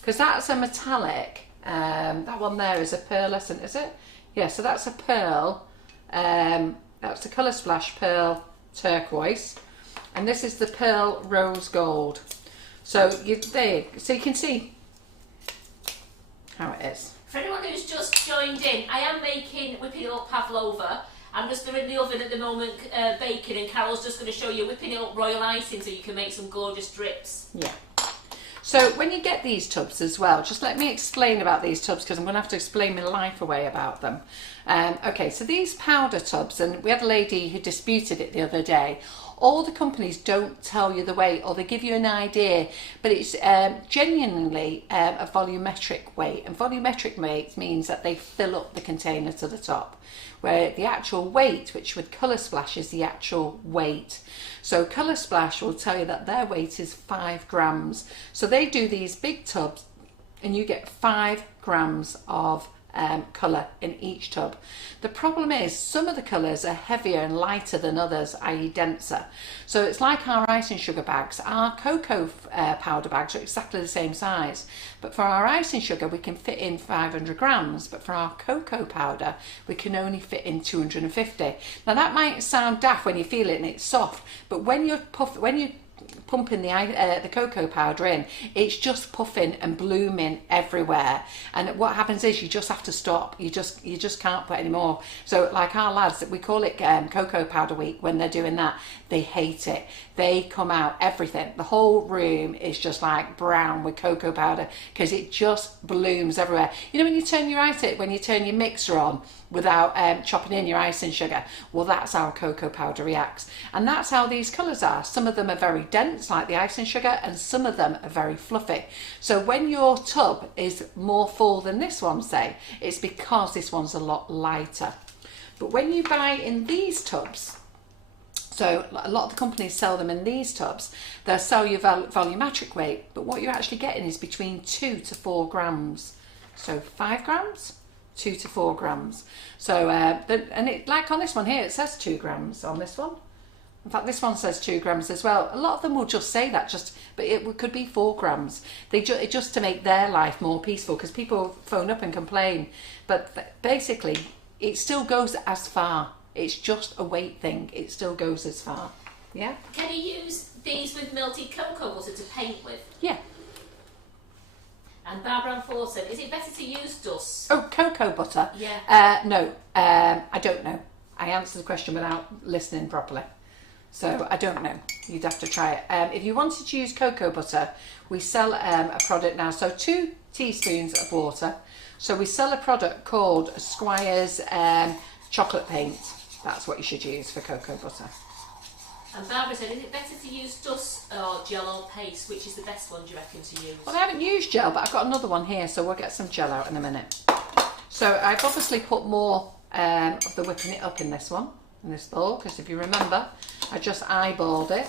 Because that's a metallic. That one there is a pearlescent, is it? Yeah, so that's a pearl. That's the Colour Splash Pearl Turquoise. And this is the Pearl Rose Gold. So you can see how it is. For anyone who's just joined in, I am whipping up Pavlova. They're in the oven at the moment baking, and Carol's just going to show you whipping it up royal icing so you can make some gorgeous drips. Yeah. So when you get these tubs as well, just let me explain about these tubs because I'm going to have to explain my life away about them. Okay, so these powder tubs, and we had a lady who disputed it the other day. All the companies don't tell you the weight, or they give you an idea, but it's genuinely a volumetric weight. And volumetric weight means that they fill up the container to the top, where the actual weight, which with Colour Splash is the actual weight. So Colour Splash will tell you that their weight is 5 grams. So they do these big tubs and you get 5 grams of colour in each tub. The problem is some of the colours are heavier and lighter than others, i.e. denser. So it's like our icing sugar bags. Our cocoa powder bags are exactly the same size, but for our icing sugar we can fit in 500 grams, but for our cocoa powder we can only fit in 250. Now that might sound daft when you feel it and it's soft, but when you're pumping the cocoa powder in, it's just puffing and blooming everywhere, and what happens is you just have to stop. You just can't put any more. So like our lads, we call it cocoa powder week. When they're doing that, they hate it. They come out, everything, the whole room is just like brown with cocoa powder because it just blooms everywhere. You know when you turn your mixer on without chopping in your icing sugar, well that's how cocoa powder reacts, and that's how these colours are. Some of them are very dense like the icing sugar, and some of them are very fluffy. So when your tub is more full than this one, say, it's because this one's a lot lighter. But when you buy in these tubs, so a lot of the companies sell them in these tubs, they'll sell you volumetric weight, but what you're actually getting is between 2 to 4 grams. So 5 grams, 2 to 4 grams. So, and it, like on this one here, it says 2 grams on this one. In fact, this one says 2 grams as well. A lot of them will just say that, but it could be 4 grams. Just to make their life more peaceful, because people phone up and complain. But basically, it still goes as far. It's just a weight thing. It still goes as far. Yeah? Can you use these with melted cocoa butter to paint with? Yeah. And Barbara and Ford said, is it better to use dust? Oh, cocoa butter? Yeah. No, I don't know. I answered the question without listening properly. So I don't know. You'd have to try it. If you wanted to use cocoa butter, we sell a product now. So 2 teaspoons of water. So we sell a product called Squire's chocolate paint. That's what you should use for cocoa butter. And Barbara said, is it better to use dust or gel or paste? Which is the best one, do you reckon, to use? Well, I haven't used gel, but I've got another one here, so we'll get some gel out in a minute. So I've obviously put more of the whipping it up in this one, in this bowl, because if you remember, I just eyeballed it.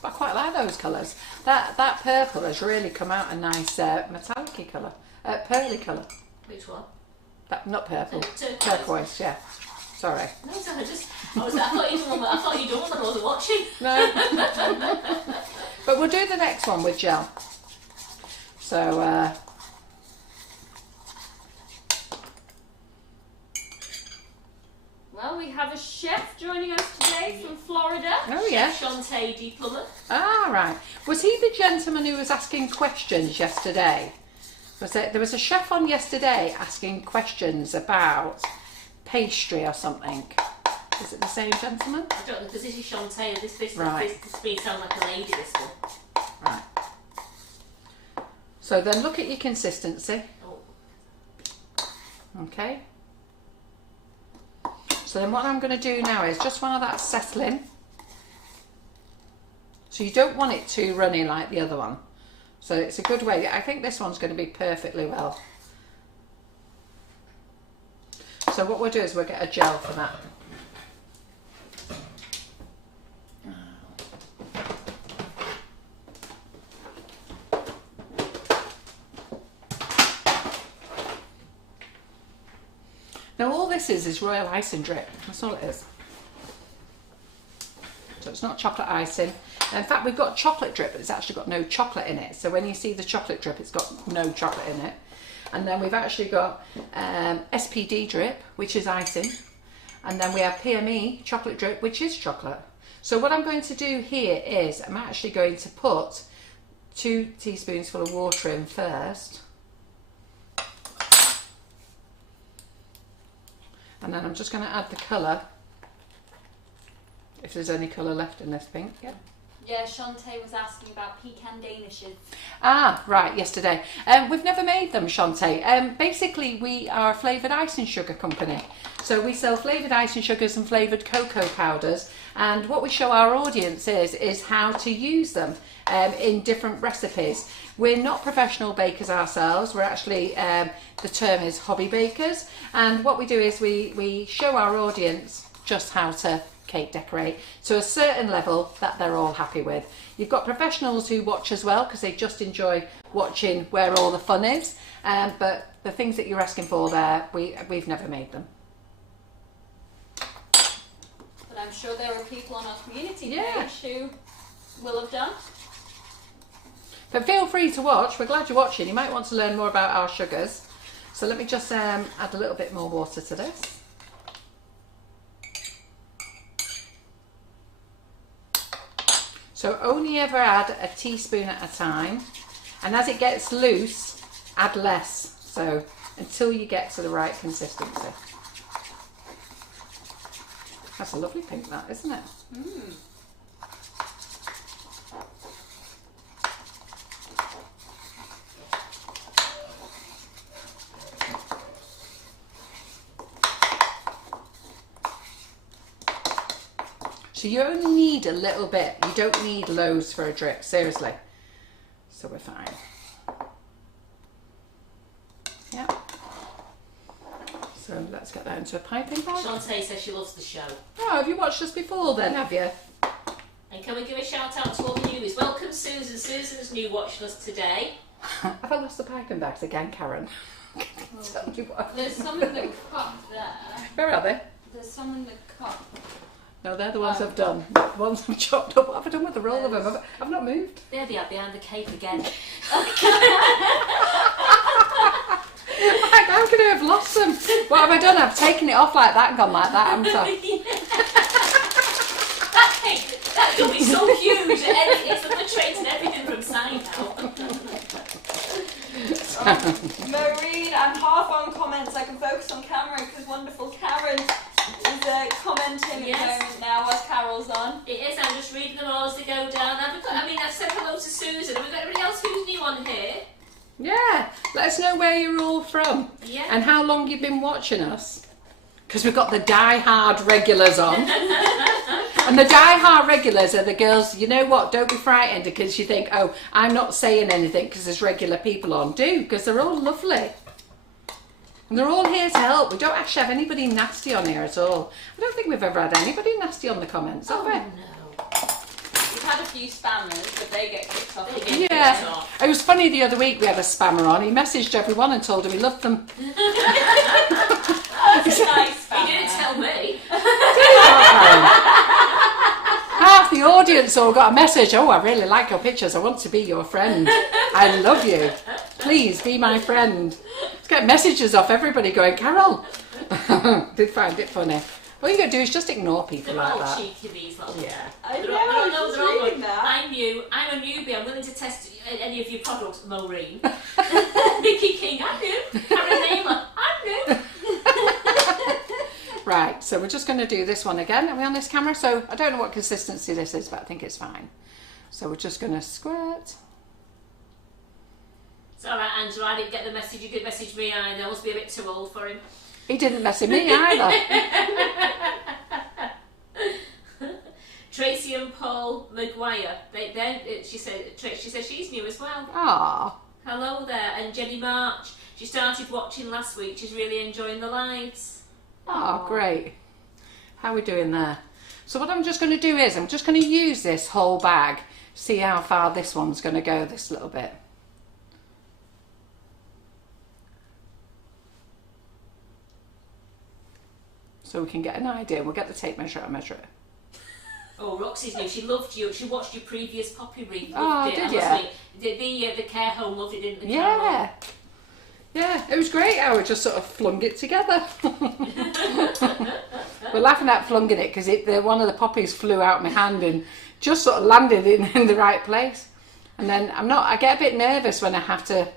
But I quite like those colours. That purple has really come out a nice metallic-y colour, pearly colour. Which one? Not purple, Turquoise. turquoise, yeah. Sorry. No, so I thought you'd done one that I wasn't watching. No. But we'll do the next one with gel. So, Well, we have a chef joining us today from Florida. oh yeah. Shantae D. Plummer. Ah, right. Was he the gentleman who was asking questions yesterday? There was a chef on yesterday asking questions about pastry or something. Is it the same gentleman? I don't know, because this is Shantae. This Right. speaks sound like a lady, this one. Right. So then look at your consistency. Oh. Okay. So then what I'm going to do now is, just while that's settling, so you don't want it too runny like the other one. So it's a good way. I think this one's going to be perfectly well. So what we'll do is we'll get a gel for that. Now all this is royal icing drip. That's all it is. So it's not chocolate icing. In fact, we've got chocolate drip, but it's actually got no chocolate in it. So when you see the chocolate drip, it's got no chocolate in it. And then we've actually got SPD drip, which is icing. And then we have PME chocolate drip, which is chocolate. So what I'm going to do here is I'm actually going to put 2 teaspoons full of water in first. And then I'm just going to add the colour, if there's any colour left in this pink. Yeah. Yeah, Shantae was asking about pecan danishes. Ah, right, yesterday. We've never made them, Shantae. Basically, we are a flavoured icing sugar company. So we sell flavoured icing sugars and flavoured cocoa powders. And what we show our audience is how to use them in different recipes. We're not professional bakers ourselves. We're actually, the term is hobby bakers. And what we do is we show our audience just how to cake decorate to a certain level that they're all happy with. You've got professionals who watch as well because they just enjoy watching where all the fun is, but the things that you're asking for there, we've never made them. But I'm sure there are people on our community Yeah. page who will have done. But feel free to watch. We're glad you're watching. You might want to learn more about our sugars. So let me just add a little bit more water to this. So only ever add a teaspoon at a time, and as it gets loose, add less. So until you get to the right consistency. That's a lovely pink, that, isn't it? Mm. So you only need a little bit. You don't need loads for a drip, seriously. So we're fine. Yeah. So let's get that into a piping bag. Shantae says she loves the show. Oh, have you watched us before then, have you? And can we give a shout out to all the newbies? Welcome Susan. Susan's new watching us today. Have I lost the piping bags again, Karen? Tell me what. There's some in the cup there. Where are they? There's some in the cup. No, they're the ones I've done. The ones I've chopped up. What have I done with the roll of them? I've not moved. There they are behind the cake again. How could I have lost them? What have I done? I've taken it off like that and gone like that, haven't I? That could be so huge. It's obliterated everything from side out. Maureen, I'm half on comments. I can focus on camera because wonderful Karen is commenting at the moment now while Carol's on. It is. I'm just reading them all as they go down. I've said hello to Susan. Have we got anybody else who's new on here? Yeah. Let us know where you're all from. Yeah. And how long you've been watching us. Because we've got the die-hard regulars on. And the die-hard regulars are the girls, you know what, don't be frightened because you think, oh, I'm not saying anything because there's regular people on. Do, because they're all lovely. And they're all here to help. We don't actually have anybody nasty on here at all. I don't think we've ever had anybody nasty on the comments, have we? No. We've had a few spammers, but they get kicked off. Yeah. It was funny the other week we had a spammer on. He messaged everyone and told them he loved them. That's a nice spammer. He didn't tell me. Half the audience all got a message. Oh, I really like your pictures. I want to be your friend. I love you. Please be my friend. Let's get messages off everybody going, Carol. Did find it funny. All you got to do is just ignore people They're like all that. cheeky, these little. Yeah. I They're know, all- I was they're all reading good. that. I'm a newbie. I'm willing to test any of your products, Maureen. Vicky King, I'm new. Karen Naylor, I'm new. Right, so we're just going to do this one again. Are we on this camera? So I don't know what consistency this is, but I think it's fine. So we're just going to squirt. It's alright, Angela, I didn't get the message. You didn't message me either. I must be a bit too old for him. He didn't message me either. Tracy and Paul Maguire. She said she's new as well. Ah, Hello there. And Jenny March. She started watching last week. She's really enjoying the lives. oh, great. How are we doing there? So what I'm just going to do is I'm just going to use this whole bag. See how far this one's going to go, this little bit. So we can get an idea. We'll get the tape measure and measure it. Oh, Roxy's new. She loved you. She watched your previous poppy read. Oh, Loved it. did I ya? must admit, the care home loved it, didn't they? Yeah. Yeah, it was great how we just sort of flung it together. We're laughing at flunging it because one of the poppies flew out my hand and just sort of landed in the right place. And then I get a bit nervous when I have to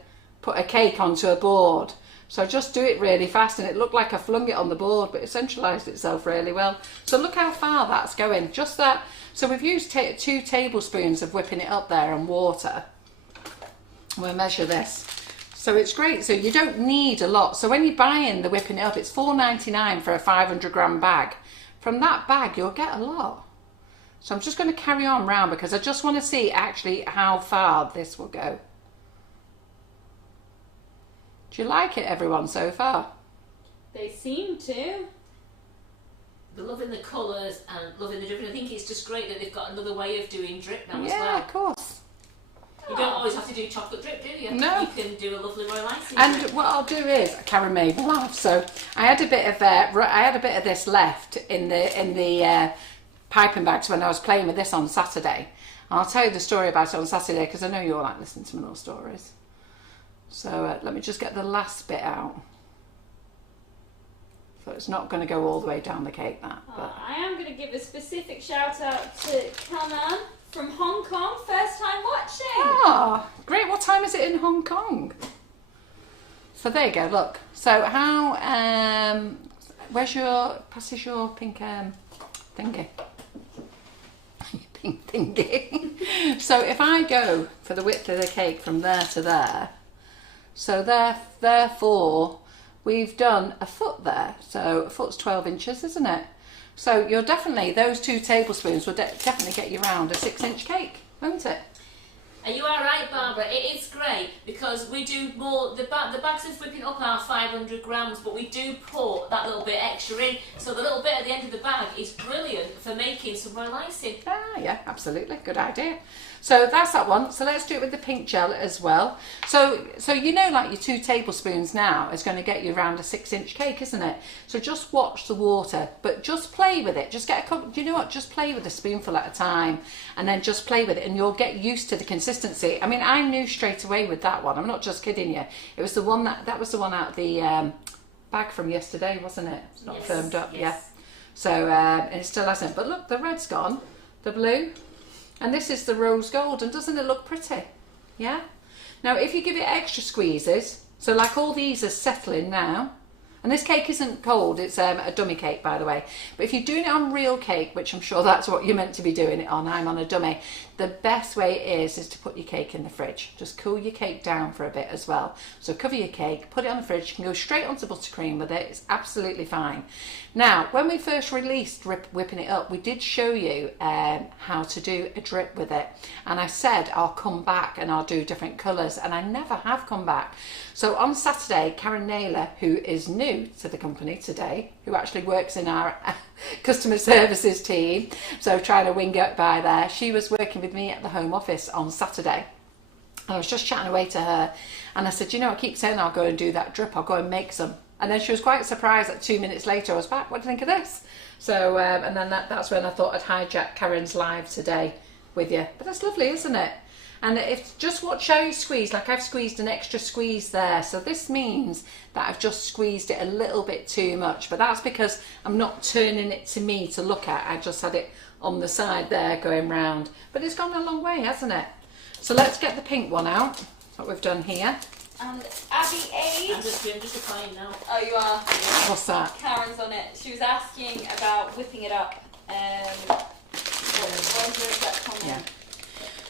put a cake onto a board. So I just do it really fast and it looked like I flung it on the board, but it centralised itself really well. So look how far that's going, just that. So we've used 2 tablespoons of whipping it up there and water. We'll measure this. So it's great, so you don't need a lot. So when you're buying the whipping it up, it's $4.99 for a 500 gram bag. From that bag, you'll get a lot. So I'm just going to carry on round because I just want to see actually how far this will go. Do you like it, everyone, so far? They seem to. They're loving the colours and loving the drip. And I think it's just great that they've got another way of doing drip now as Yeah, well. of course. You don't always have to do chocolate drip, do you? No. You can do a lovely royal icing And drip. what I'll do is, Karen made me laugh. So I had a bit of this left in the piping bags when I was playing with this on Saturday. And I'll tell you the story about it on Saturday because I know you all like listening to my little stories. So let me just get the last bit out. So it's not going to go all the way down the cake, that. But I am going to give a specific shout out to Kanan from Hong Kong, first time watching. ah, great. What time is it in Hong Kong? So there you go. Look. So how? Pass us your pink thingy. Pink thingy. So if I go for the width of the cake from there to there. So therefore, we've done a foot there. So a foot's 12 inches, isn't it? So you're definitely, those 2 tablespoons will definitely get you round a 6-inch cake, won't it? And you are right, Barbara, it is great because we do more, the bags of whipping up are 500 grams, but we do put that little bit extra in, so the little bit at the end of the bag is brilliant for making some royal icing. Ah, yeah, absolutely, good idea. So that's that one. So let's do it with the pink gel as well. So you know, like your 2 tablespoons now is going to get you around a 6-inch cake, isn't it? So just watch the water, but just play with it. Just get a cup, do you know what? Just play with a spoonful at a time, and then just play with it, and you'll get used to the consistency. I mean, I knew straight away with that one. I'm not just kidding you. It was the one that was the one out of the bag from yesterday, wasn't it? It's not firmed up, yeah. So and it still hasn't. But look, the red's gone, the blue. And this is the rose gold, and doesn't it look pretty? Yeah? Now, if you give it extra squeezes, so like all these are settling now, and this cake isn't cold, it's a dummy cake, by the way. But if you're doing it on real cake, which I'm sure that's what you're meant to be doing it on, I'm on a dummy, the best way is to put your cake in the fridge. Just cool your cake down for a bit as well. So cover your cake, put it on the fridge, you can go straight onto buttercream with it, it's absolutely fine. Now, when we first released Whipping It Up, we did show you how to do a drip with it. And I said I'll come back and I'll do different colours, and I never have come back. So on Saturday, Karen Naylor, who is new to the company today, who actually works in our customer services team, so trying to wing it by there, she was working with me at the Home Office on Saturday. I was just chatting away to her, and I said, you know, I keep saying I'll go and do that drip, I'll go and make some. And then she was quite surprised that 2 minutes later I was back, what do you think of this? So, and then that's when I thought I'd hijack Karen's live today with you. But that's lovely, isn't it? And if just watch how you squeeze, like I've squeezed an extra squeeze there. So this means that I've just squeezed it a little bit too much, but that's because I'm not turning it to me to look at. I just had it on the side there going round. But it's gone a long way, hasn't it? So let's get the pink one out, what we've done here. And Abby A. I'm just applying now. Oh, you are? What's that? Karen's on it. She was asking about whipping it up. What was your exact comment? Yeah.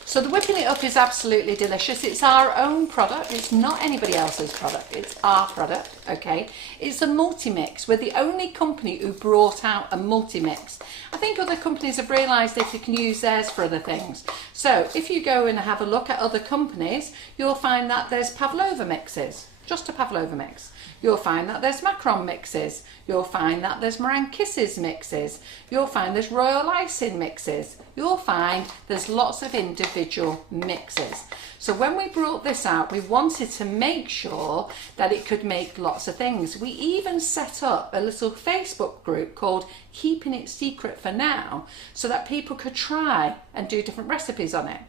So the Whipping It Up is absolutely delicious. It's our own product. It's not anybody else's product. It's our product, okay? It's a multi-mix. We're the only company who brought out a multi-mix. I think other companies have realised that you can use theirs for other things. So if you go and have a look at other companies, you'll find that there's Pavlova mixes, just a Pavlova mix. You'll find that there's macaron mixes. You'll find that there's meringue kisses mixes. You'll find there's royal icing mixes. You'll find there's lots of individual mixes. So when we brought this out, we wanted to make sure that it could make lots of things. We even set up a little Facebook group called Keeping It Secret for Now, so that people could try and do different recipes on it.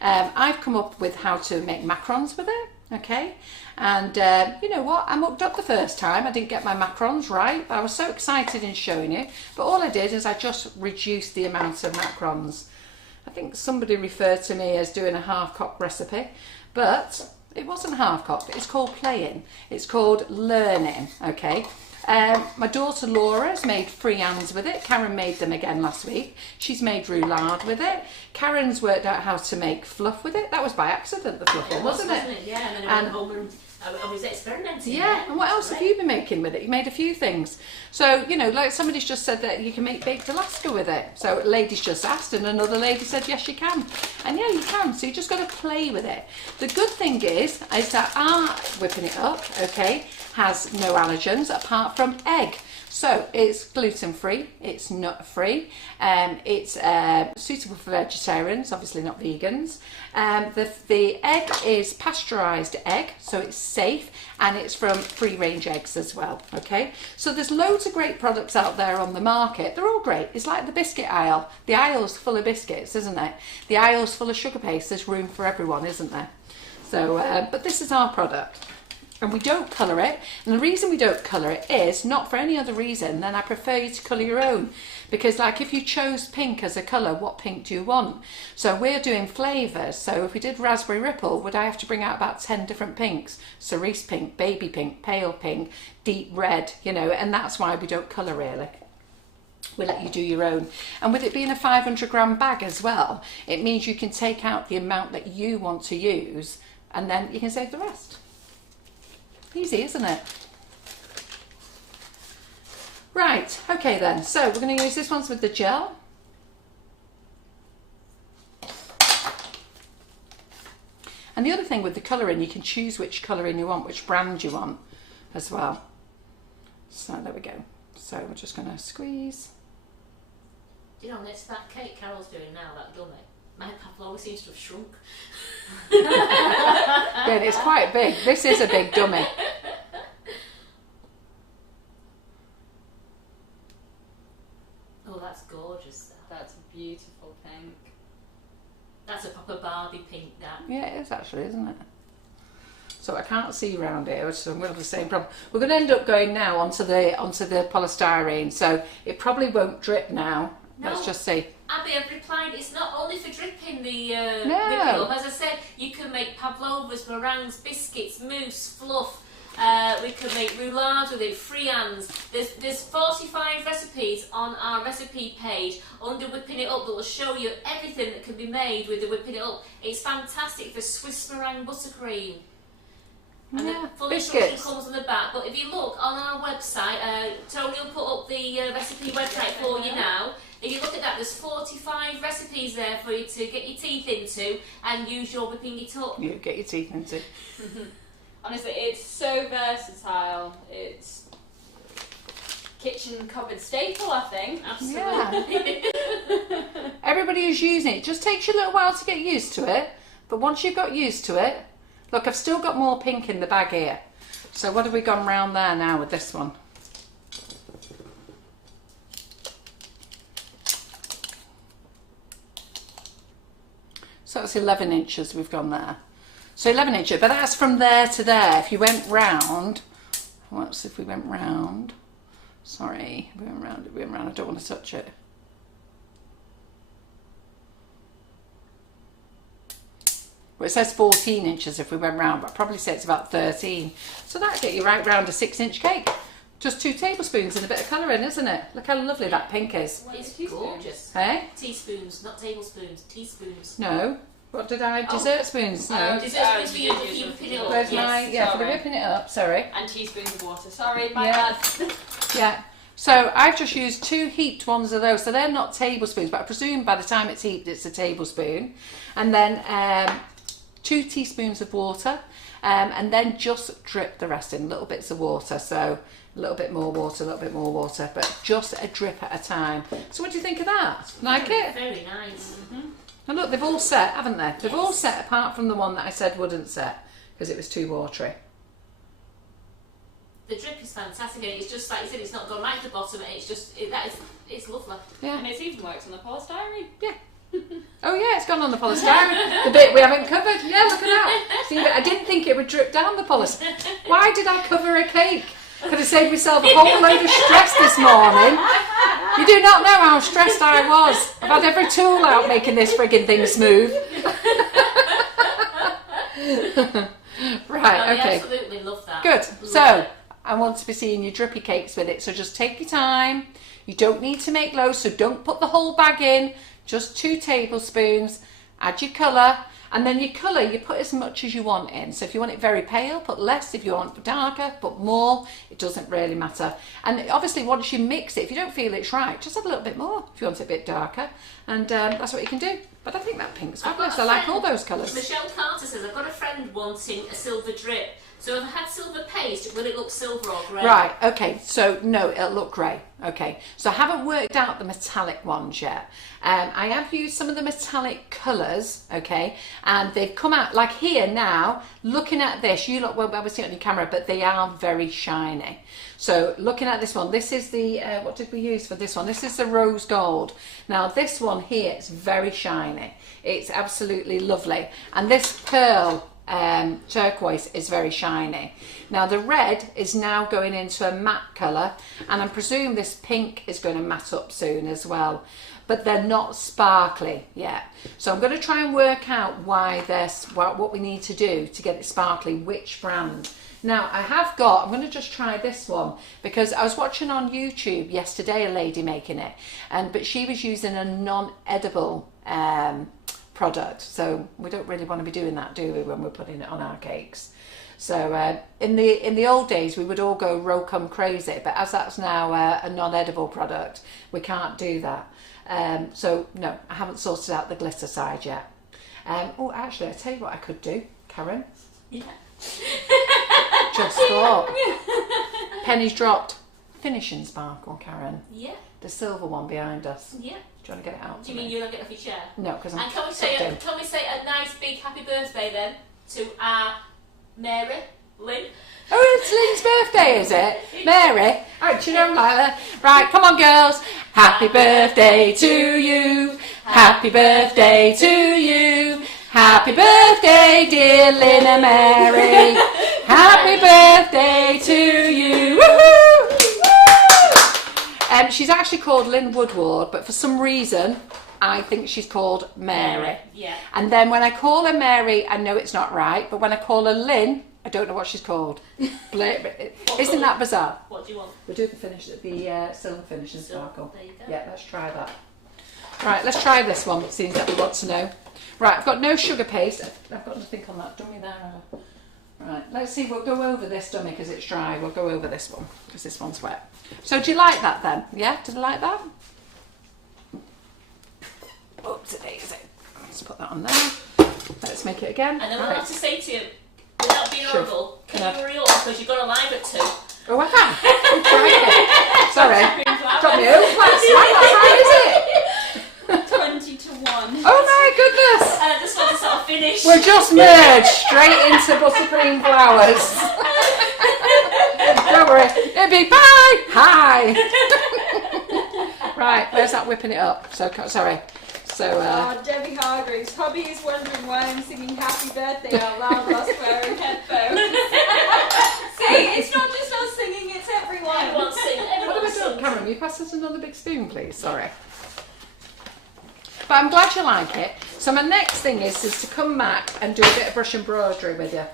I've come up with how to make macarons with it. Okay, and you know what, I mucked up the first time. I didn't get my macarons right, but I was so excited in showing you. But all I did is I just reduced the amount of macarons. I think somebody referred to me as doing a half-cocked recipe, but it wasn't half-cocked. It's called playing. It's called learning, okay? My daughter Laura's made friands with it. Karen made them again last week. She's made roulade with it. Karen's worked out how to make fluff with it. That was by accident, the fluffing, wasn't it? Yeah, and then I went home and I was experimenting. Yeah, and what else have you been making with it? You made a few things. So, you know, like somebody's just said that you can make baked Alaska with it. So a lady's just asked and another lady said, yes, you can. And yeah, you can. So you just got to play with it. The good thing is that our Whipping It Up, okay, has no allergens apart from egg. So it's gluten-free, it's nut-free, it's suitable for vegetarians, obviously not vegans. The egg is pasteurised egg, so it's safe, and it's from free-range eggs as well, okay? So there's loads of great products out there on the market. They're all great. It's like the biscuit aisle. The aisle's full of biscuits, isn't it? The aisle's full of sugar paste. There's room for everyone, isn't there? So, but this is our product. And we don't colour it, and the reason we don't colour it is not for any other reason than I prefer you to colour your own, because like if you chose pink as a colour, what pink do you want? So we're doing flavours, so if we did raspberry ripple, would I have to bring out about 10 different pinks? Cerise pink, baby pink, pale pink, deep red, you know, and that's why we don't colour really. We let you do your own. And with it being a 500 gram bag as well, it means you can take out the amount that you want to use, and then you can save the rest. Easy, isn't it? Right, okay then. So we're going to use this one with the gel. And the other thing with the colouring, you can choose which colouring you want, which brand you want as well. So there we go. So we're just going to squeeze. You know, it's that cake Carol's doing now, that dummy. My Pavlova seems to have shrunk. Yeah, it's quite big. This is a big dummy. Oh, that's gorgeous. That's a beautiful pink. That's a proper Barbie pink, that. Yeah, it is actually, isn't it? So I can't see around here, so I'm going to have the same problem. We're going to end up going now onto the polystyrene, so it probably won't drip now. No. Let's just see. Abby, I've replied, it's not only for dripping the No. whipping up. As I said, you can make pavlovas, meringues, biscuits, mousse, fluff. We can make roulades with it, friands. There's 45 recipes on our recipe page under Whipping It Up that will show you everything that can be made with the Whipping It Up. It's fantastic for Swiss meringue buttercream. And Yeah, the full biscuits. instruction comes on the back. But if you look on our website, Tony will put up the recipe website for you now. If you look at that, there's 45 recipes there for you to get your teeth into and use your Whipping It Up. You get your teeth into. Honestly, it's so versatile. It's kitchen cupboard staple, I think. Absolutely. Everybody who's using it, it just takes you a little while to get used to it, but once you've got used to it, look, I've still got more pink in the bag here. So what have we gone round there now with this one? So it's 11 inches we've gone there. So 11 inches, but that's from there to there. If you went round, what's if we went round? Sorry, we went round, I don't want to touch it. Well, it says 14 inches if we went round, but I'd probably say it's about 13. So that'd get you right round a 6-inch cake. Just 2 tablespoons and a bit of colouring, isn't it? Look how lovely that pink is. Well, it's gorgeous. Hey? Teaspoons, not tablespoons, teaspoons. No. What did I? Dessert spoons? No. Dessert spoons for you if you whip it up. Where's my? Yes. Yeah, for the sorry. whipping it up. Sorry. And teaspoons of water. Sorry, my Yeah. bad. Yeah. So I've just used 2 heaped ones of those. So they're not tablespoons, but I presume by the time it's heaped, it's a tablespoon. And then 2 teaspoons of water, and then just drip the rest in little bits of water. So a little bit more water, a little bit more water, but just a drip at a time. So what do you think of that? Like it? Very nice. Mm-hmm. And look, they've all set, haven't they? They've all set apart from the one that I said wouldn't set because it was too watery. The drip is fantastic, and it's just like you said, it's not gone right to the bottom. It's just it's lovely. Yeah. And it's even worked on the polystyrene. Yeah. Oh yeah, it's gone on the polystyrene. The bit we haven't covered. Yeah, look at that. See, I didn't think it would drip down the polystyrene. Why did I cover a cake? Could have saved myself a whole load of stress this morning. You do not know how stressed I was. I've had every tool out making this frigging thing smooth. Right, I okay. absolutely love that. Good. Love So it. I want to be seeing your drippy cakes with it. So just take your time. You don't need to make loads, so don't put the whole bag in. Just 2 tablespoons. Add your colour. And then your colour, you put as much as you want in. So if you want it very pale, put less. If you want darker, put more. It doesn't really matter. And obviously once you mix it, if you don't feel it's right, just add a little bit more if you want it a bit darker. And that's what you can do. But I think that pink's fabulous. I like all those colours. Michelle Carter says, I've got a friend wanting a silver drip. So if I had silver paste, will it look silver or grey? Right, okay, so no, it'll look grey. Okay, so I haven't worked out the metallic ones yet. I have used some of the metallic colours, okay, and they've come out, like here now, looking at this, you lot won't be able to see it on your camera, but they are very shiny. So looking at this one, this is the, what did we use for this one? This is the rose gold. Now this one here is very shiny. It's absolutely lovely. And this pearl, turquoise is very shiny. Now the red is now going into a matte colour, and I presume this pink is going to matte up soon as well, but they're not sparkly yet. So I'm going to try and work out why this, what we need to do to get it sparkly, which brand. Now I have got, I'm going to just try this one because I was watching on YouTube yesterday a lady making it, but she was using a non-edible product, so we don't really want to be doing that, do we, when we're putting it on our cakes? So in the old days, we would all go Rocum crazy, but as that's now a non-edible product, we can't do that. So no, I haven't sorted out the glitter side yet. Oh, actually, I'll tell you what I could do, Karen. Yeah. Just thought. Pennies dropped. Finishing sparkle, Karen. Yeah. The silver one behind us. Yeah. Do you want to get it out? Do you mean you're not getting off your chair? No, because I'm. And can we say a nice big happy birthday then to our Mary, Lynn? Oh, it's Lynn's birthday, is it? Mary? Oh, do you know like that? Right, come on, girls. Happy birthday to you. Happy birthday to you. Happy birthday, dear Lynn and Mary. Happy birthday to you. Woohoo! She's actually called Lynn Woodward, but for some reason, I think she's called Mary. Yeah. And then when I call her Mary, I know it's not right, but when I call her Lynn, I don't know what she's called. Isn't that bizarre? What do you want? We'll do the silver finish and sparkle. There you go. Yeah, let's try that. Right, let's try this one, seeing that we want to know. Right, I've got no sugar paste. I've got nothing on that dummy there. Right, let's see, we'll go over this dummy because it's dry. We'll go over this one because this one's wet. So do you like that then? Yeah, do you like that? Oopsie daisy. Let's put that on there. Let's make it again. And then we'll have to say to you, without being horrible, can you hurry up because you've got a live at 2. Oh, I can. Oh, sorry. Got me over. What time is it? 20 to 1. Oh my goodness. And I just want to sort of finish. We're just merged straight into buttercream flowers. Don't worry. It'll be bye. Hi. Right, where's that whipping it up? So, sorry. So, Debbie Hargreaves. Hubby is wondering why I'm singing happy birthday out loud whilst wearing headphones. See, it's not just us singing, it's everyone. Everyone's singing. what have I Everyone's done? singing. Cameron, will you pass us another big spoon, please? Sorry. But I'm glad you like it. So my next thing is to come back and do a bit of brush embroidery with you.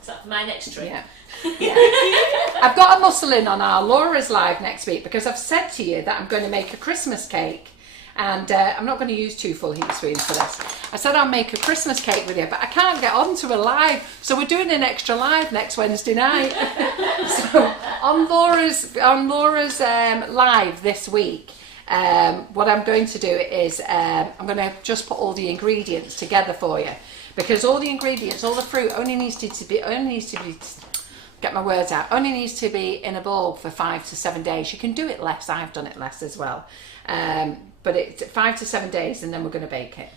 Is that for my next trick? Yeah. I've got a muscle in on our Laura's live next week because I've said to you that I'm going to make a Christmas cake. And I'm not going to use 2 full heat spoons for this. I said I'll make a Christmas cake with you, but I can't get onto a live. So we're doing an extra live next Wednesday night. So on Laura's live this week, what I'm going to do is I'm going to just put all the ingredients together for you, because all the ingredients, all the fruit only needs to be get my words out, only needs to be in a bowl for 5 to 7 days. You can do it less. I've done it less as well. But it's 5 to 7 days, and then we're going to bake it.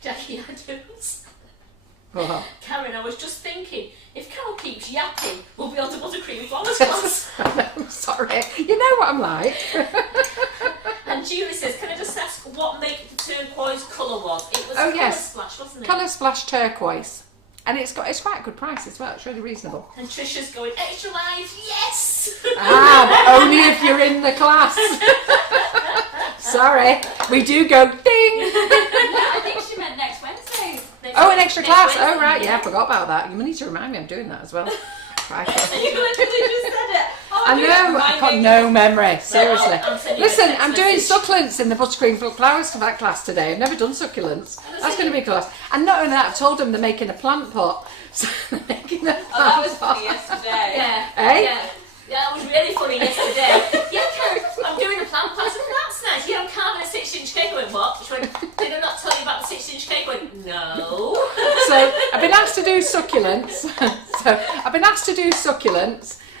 Jackie Adams. Oh. Karen, I was just thinking, if Carol keeps yapping, we'll be on to buttercream flowers class. I'm sorry. You know what I'm like. And Julie says, can I just ask what make the turquoise colour was? It was Oh, yes. Colour Splash, wasn't it? Colour Splash turquoise. And it's quite a good price as well. It's really reasonable. And Trisha's going, extra live, yes! But only if you're in the class. Sorry. We do go ding. I think she meant next Wednesday. An extra class. Wednesday, Oh, right. Yeah, I forgot about that. You need to remind me I'm doing that as well. Right. You literally just said it. Oh, I know, I've got no memory, seriously. I'm sending you a Listen, text I'm doing message. succulents in the buttercream flowers for that class today. I've never done succulents. That's going to be a class. And not only that, I've told them they're making a plant pot. So they're making a plant Oh, that was pot. funny yesterday. Yeah. Eh? Yeah. Yeah, that was really funny yesterday. Yeah, Karen, I'm doing a plant pot. I said, that's nice. Yeah, I'm carving a 6-inch cake. I went, what? She went, did I not tell you about the 6-inch cake? I went, no. So I've been asked to do succulents.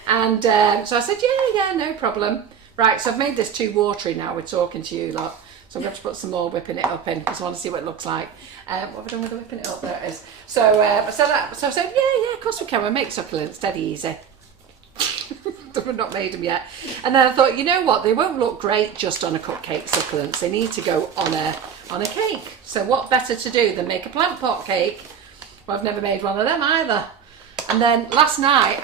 And so I said, yeah, no problem. Right, so I've made this too watery now. We're talking to you lot. So I'm going to put some more whipping it up in because I want to see what it looks like. What have I done with the whipping it up? There it is. So I said, yeah, of course we can. We'll make succulents dead easy. We've not made them yet. And then I thought, you know what? They won't look great just on a cupcake succulents. They need to go on a cake. So what better to do than make a plant pot cake? Well, I've never made one of them either. And then last night,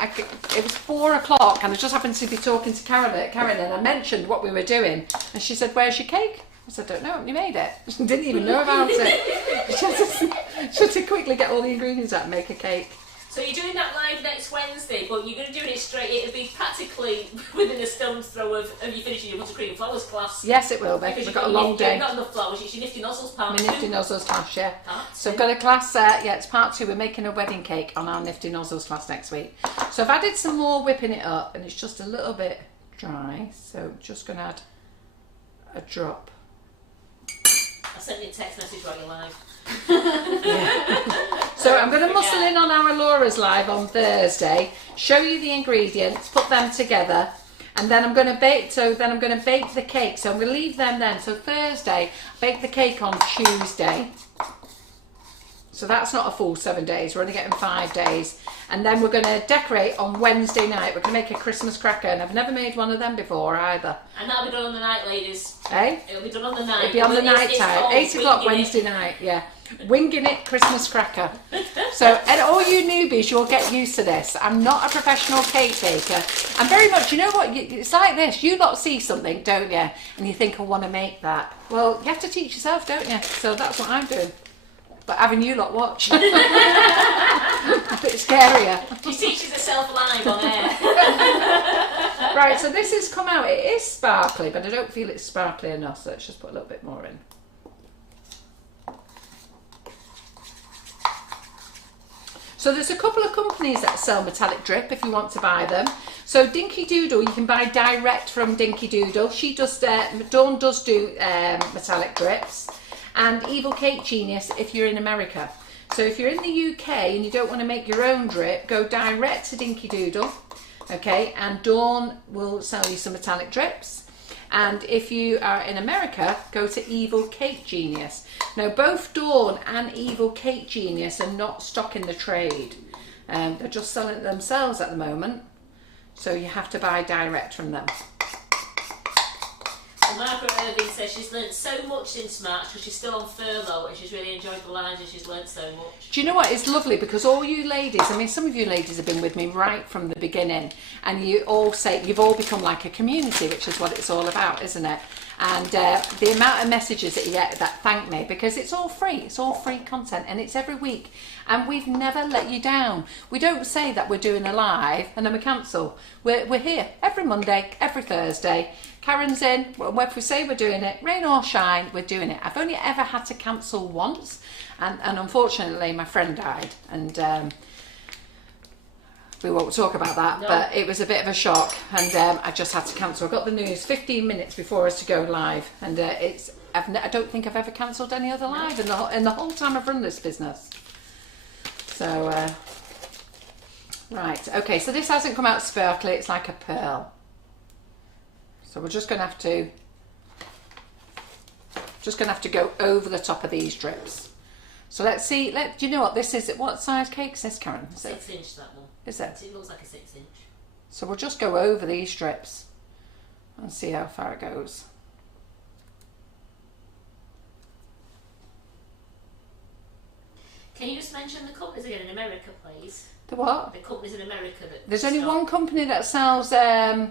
it was 4 o'clock, and I just happened to be talking to Karen, and I mentioned what we were doing, and she said, "Where's your cake?" I said, "I don't know, haven't you made it?" She didn't even know about it. She had to quickly get all the ingredients out and make a cake. So you're doing that live next Wednesday, but you're going to do it straight. It'll be practically within a stone's throw of you finishing your buttercream flowers class. Yes, it will be. Because we've got a long day. You've got enough flowers. It's your nifty nozzles part 2. My nifty nozzles class, yeah. Part So 2. I've got a class. Yeah, it's part 2. We're making a wedding cake on our nifty nozzles class next week. So I've added some more whipping it up, and it's just a little bit dry. So just going to add a drop. I'll send you a text message while you're live. Yeah. So I'm going to muscle in on our Laura's live on Thursday, show you the ingredients, put them together, and then I'm going to bake. So then I'm going to bake the cake. So I'm going to leave them then. So Thursday, bake the cake on Tuesday. So that's not a full 7 days. We're only getting 5 days. And then we're going to decorate on Wednesday night. We're going to make a Christmas cracker, and I've never made one of them before either. And that'll be done on the night, ladies. Eh? It'll be done on the night. It'll be on the night time. 8 o'clock Wednesday night, yeah. Winging it Christmas cracker. So, and all you newbies, you'll get used to this. I'm not a professional cake baker. I'm very much, you know what, it's like this. You lot see something, don't you? And you think, I want to make that. Well, you have to teach yourself, don't you? So that's what I'm doing. But having you lot watch. A bit scarier. She teaches herself live on air. Right, so this has come out. It is sparkly, but I don't feel it's sparkly enough. So let's just put a little bit more in. So there's a couple of companies that sell metallic drip if you want to buy them. So Dinky Doodle, you can buy direct from Dinky Doodle. She does, Dawn does do metallic drips. And Evil Cake Genius if you're in America. So if you're in the UK and you don't want to make your own drip, go direct to Dinky Doodle. Okay, and Dawn will sell you some metallic drips. And if you are in America, go to Evil Cake Genius. Now, both Dawn and Evil Cake Genius are not stocking the trade. They're just selling it themselves at the moment. So you have to buy direct from them. Well, Margaret Irving says she's learnt so much since March because she's still on furlough and she's really enjoyed the lines and she's learnt so much. Do you know what? It's lovely because all you ladies, I mean, some of you ladies have been with me right from the beginning, and you all say you've all become like a community, which is what it's all about, isn't it? And the amount of messages that you get that thank me, because it's all free content, and it's every week, and we've never let you down. We don't say that we're doing a live and then we cancel. We're here every Monday, every Thursday. Karen's in. Well, if we say we're doing it, rain or shine, we're doing it. I've only ever had to cancel once, and unfortunately my friend died, and we won't talk about that, but it was a bit of a shock, and I just had to cancel. I got the news 15 minutes before us to go live, and I don't think I've ever cancelled any other live in the whole time I've run this business. So, right, okay, so this hasn't come out sparkly, it's like a pearl. So we're just going to have to go over the top of these drips. So let's see, do you know what this is? What size cake is this, Karen? 6 inch, that one. Is it? It looks like a 6 inch. So we'll just go over these strips and see how far it goes. Can you just mention the companies again in America, please? The what? The companies in America that... There's only one company that sells, that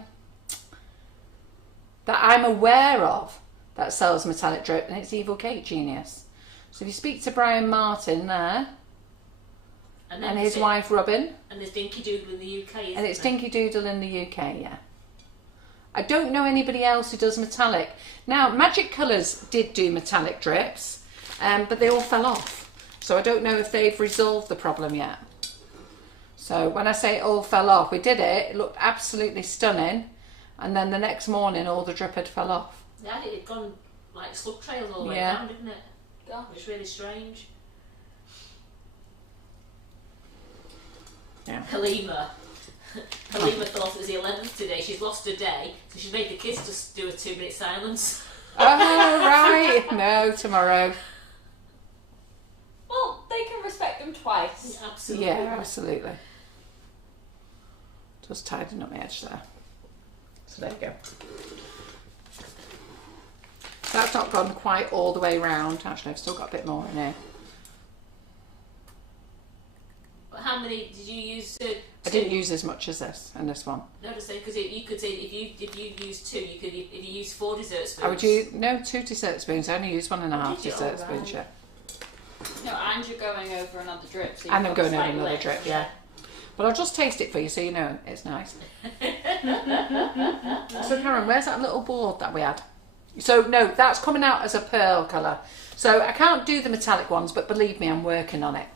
I'm aware of, that sells metallic drip, and it's Evil Cake Genius. So if you speak to Brian Martin there, and his wife Robin. And there's Dinky Doodle in the UK, isn't And it's there? Dinky Doodle in the UK, yeah. I don't know anybody else who does metallic. Now, Magic Colours did do metallic drips, but they all fell off. So I don't know if they've resolved the problem yet. So when I say it all fell off, we did it looked absolutely stunning, and then the next morning all the drip had fell off. Yeah, it had gone like slug trails all the way Yeah. down, didn't it? Gosh. It was really strange. Yeah. Halima thought it was the 11th today. She's lost a day, so she's made the kids just do a 2-minute silence. Oh, right. No, tomorrow. Well, they can respect them twice. Absolutely. Yeah, absolutely. Just tidying up my edge there. So there you go. That's not gone quite all the way round. Actually, I've still got a bit more in here. But how many did you use? I didn't use as much as this and this one. No, just say because you could say if you use 2, you could if you use 4 dessert spoons. I would use 2 dessert spoons. I only use 1.5 Did you? dessert Oh, spoons. right. Yeah. No, and you're going over another drip. So And I'm going over slightly another less, drip. Yeah. But I'll just taste it for you so you know it's nice. So Karen, where's that little board that we had? So no, that's coming out as a pearl colour. So I can't do the metallic ones, but believe me, I'm working on it.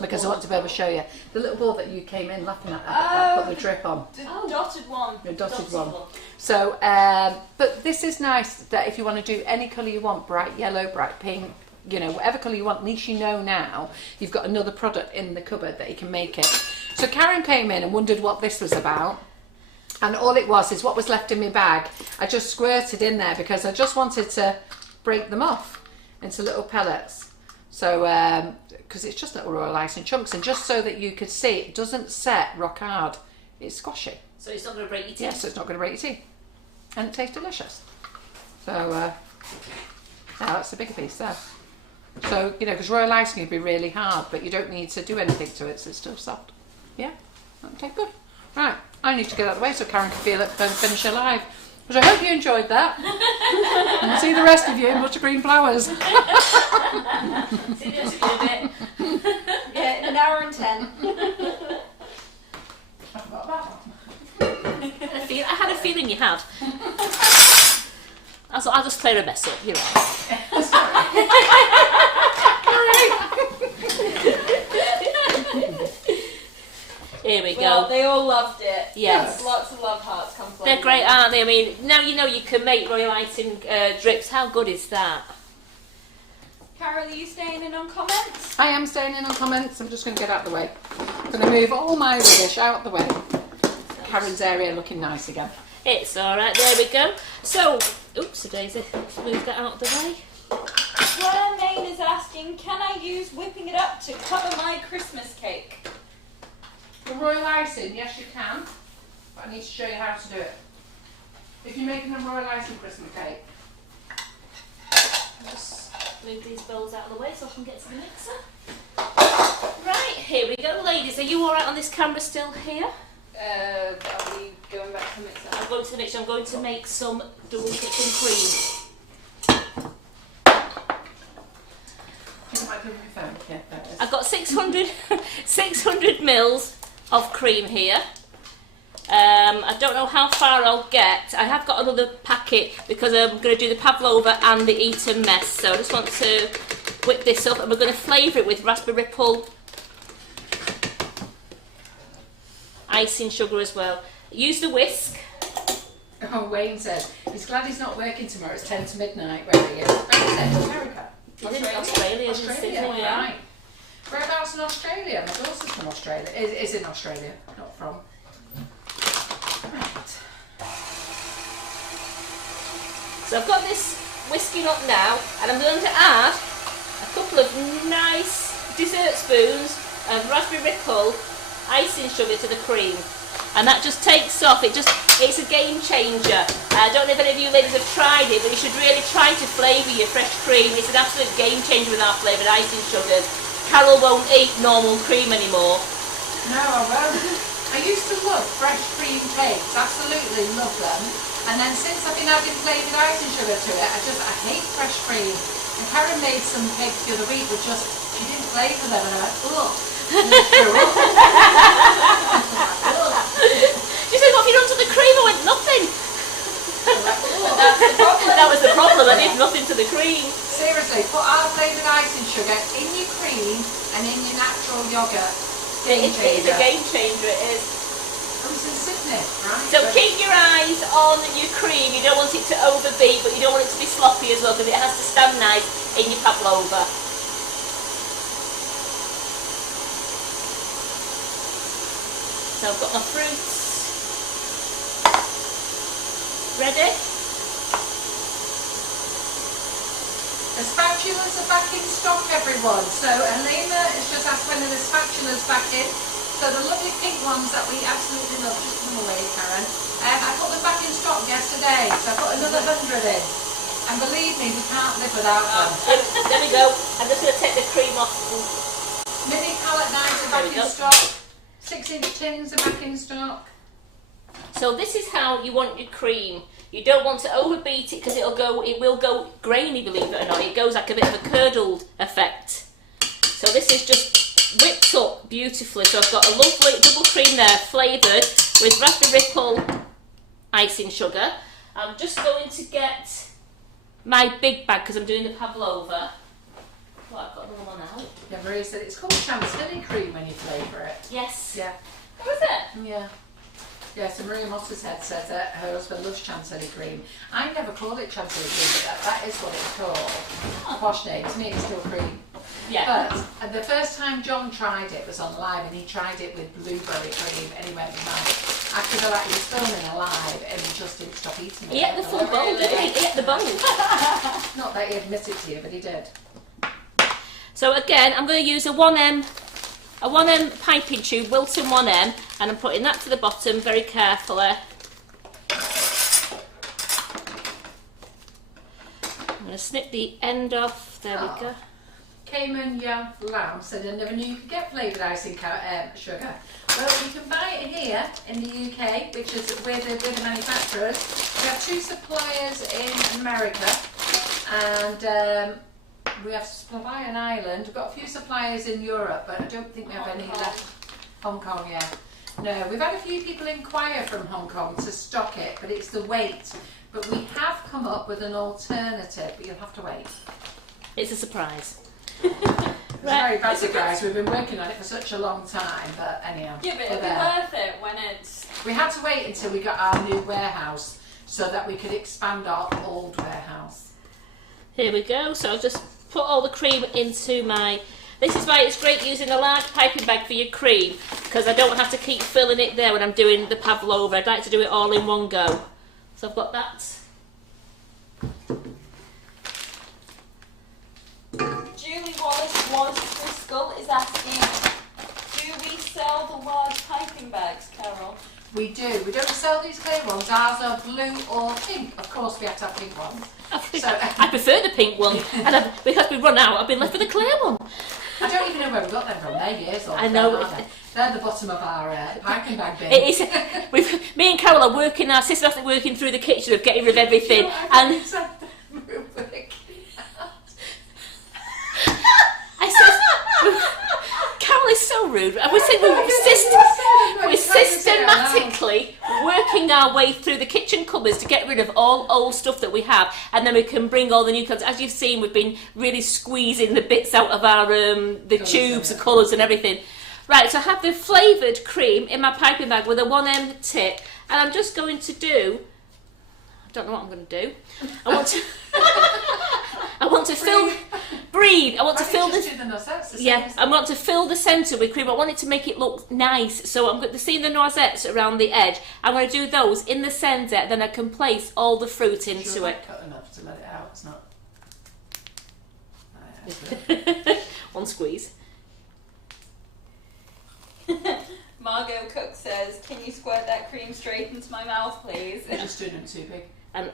Because I want to be able to show you. The little board that you came in laughing at, that put the drip on. The dotted one. The dotted one. So, but this is nice that if you want to do any colour you want, bright yellow, bright pink, you know, whatever colour you want, at least you know now you've got another product in the cupboard that you can make it. So Karen came in and wondered what this was about. And all it was is what was left in my bag. I just squirted in there because I just wanted to break them off into little pellets. So, because it's just little royal icing chunks, and just so that you could see, it doesn't set rock hard. It's squashy. So it's not going to break your teeth? Yes, so it's not going to break your teeth. And it tastes delicious. So, yeah, that's a bigger piece there. So, you know, because royal icing would be really hard, but you don't need to do anything to it, so it's still soft. Yeah, that'll take good. Right, I need to get out of the way so Karen can feel it finish her live. But I hope you enjoyed that. And I'll see the rest of you in Buttergreen Flowers. See the rest of you in a bit. Yeah, in an hour and 10. I had a feeling you had. I'll just clear a mess up. You're right. Here we Well, go. they all loved it. Yes. Lots of love hearts come from They're great, aren't they? I mean, now you know you can make royal icing drips. How good is that? Carol, are you staying in on comments? I am staying in on comments. I'm just going to get out of the way. I'm going to move all my rubbish out the way. Karen's area looking nice again. It's all right. There we go. So, oops, Daisy, move that out of the way. Claire Main is asking, can I use whipping it up to cover my Christmas cake? The royal icing, yes you can, but I need to show you how to do it. If you're making a royal icing Christmas cake. Just move these bowls out of the way so I can get to the mixer. Right, here we go, ladies. Are you all right on this camera still here? Are we going back to the mixer? I'm going to the mixer. I'm going to make some double whipping cream. I've got 600 mils of cream here. I don't know how far I'll get. I have got another packet because I'm going to do the Pavlova and the Eton mess. So I just want to whip this up, and we're going to flavour it with raspberry ripple, icing sugar as well. Use the whisk. Oh, Wayne said he's glad he's not working tomorrow. It's 10 to midnight where he is. Where is it? America. Australia, Australia, yeah. right. Whereabouts in Australia? My daughter's from Australia. Is in Australia, not from. Right. So I've got this whisking up now, and I'm going to add a couple of nice dessert spoons of raspberry ripple icing sugar to the cream, and that just takes off. It's a game changer. I don't know if any of you ladies have tried it, but you should really try to flavour your fresh cream. It's an absolute game changer with our flavoured icing sugars. Carol won't eat normal cream anymore. No, I won't. I used to love fresh cream cakes, absolutely love them. And then since I've been adding flavoured icing sugar to it, I hate fresh cream. And Karen made some cakes the other week with she didn't flavour them, and I went, ugh. She said, what have you done to the cream? I went, nothing. That's the problem. That was the problem, I did nothing to the cream. Seriously, put our flavoured icing sugar in your cream and in your natural yoghurt. It is a game changer, it is. I was in Sydney, right? So keep your eyes on your cream. You don't want it to overbeat, but you don't want it to be sloppy as well, because it has to stand nice in your Pavlova. So I've got my fruits ready. The spatulas are back in stock, everyone. So Helena has just asked when are the spatulas back in. So the lovely pink ones that we absolutely love, just come away, Karen. I put them back in stock yesterday, so I put another 100 in. And believe me, we can't live without them. There we go. I'm just going to take the cream off. Mini palette knives are back in stock. 6-inch tins are back in stock. So this is how you want your cream. You don't want to overbeat it because it will go grainy, believe it or not. It goes like a bit of a curdled effect. So this is just whipped up beautifully. So I've got a lovely double cream there, flavoured with raspberry ripple icing sugar. I'm just going to get my big bag because I'm doing the Pavlova. Oh, I've got another one out. Yeah, Maria said it's called chantilly cream when you flavour it. Yes. Yeah. How is it? Yeah. Yeah, so Maria Moss's head says that her husband loves chantilly cream. I never call it chantilly cream, but that is what it's called. Oh. Posh name. To me, it's still cream. Yeah. But the first time John tried it was on live, and he tried it with blueberry cream, and he went mad. After the he was filming a live, and he just didn't stop eating it. He ate the full bowl, didn't he? He ate the bowl. Not that he admitted to you, but he did. So again, I'm going to use a 1M piping tube, Wilton 1M, and I'm putting that to the bottom very carefully. I'm going to snip the end off. There we go. Cayman Young Lamb said, I never knew you could get flavoured icing sugar. Well, you can buy it here in the UK, which is with the manufacturers. We have 2 suppliers in America, and we have supply in Ireland. We've got a few suppliers in Europe, but I don't think we have any left. Hong Kong, yeah. No, we've had a few people inquire from Hong Kong to stock it, but it's the weight. But we have come up with an alternative, but you'll have to wait. It's a surprise. It's a very bad surprise. We've been working on it for such a long time, but anyhow. Yeah, but it'll be worth it when it's... We had to wait until we got our new warehouse so that we could expand our old warehouse. Here we go. So I'll just put all the cream into my... This is why it's great using a large piping bag for your cream, because I don't have to keep filling it there when I'm doing the Pavlova. I'd like to do it all in one go. So I've got that. Julie Wallace Driscoll is asking, do we sell the large piping bags, Carol? We do. We don't sell these clear ones. Ours are blue or pink. Of course, we have to have pink ones. I prefer the pink one, and because we run out, I've been left with a clear one. I don't even know where we got them from. They're years old. I know. They're the bottom of our piping bag bin. It is. Me and Carol are working. Our sister's working through the kitchen of getting rid of everything, I said, Carol is so rude. And we're systematically working our way through the kitchen cupboards to get rid of all old stuff that we have, and then we can bring all the new colours. As you've seen, we've been really squeezing the bits out of our the tubes, the colours and everything. Right, so I have the flavoured cream in my piping bag with a 1M tip, and I'm just going to do... I don't know what I'm going to do. I want to fill... Breathe. I want to fill the... Yeah, I want to fill the centre with cream. I want it to make it look nice. So I'm going to see the noisettes around the edge. I'm going to do those in the centre, then I can place all the fruit into it. Cut enough to let it out. It's not... One squeeze. Margot Cook says, can you squirt that cream straight into my mouth, please? You're just doing them too big. And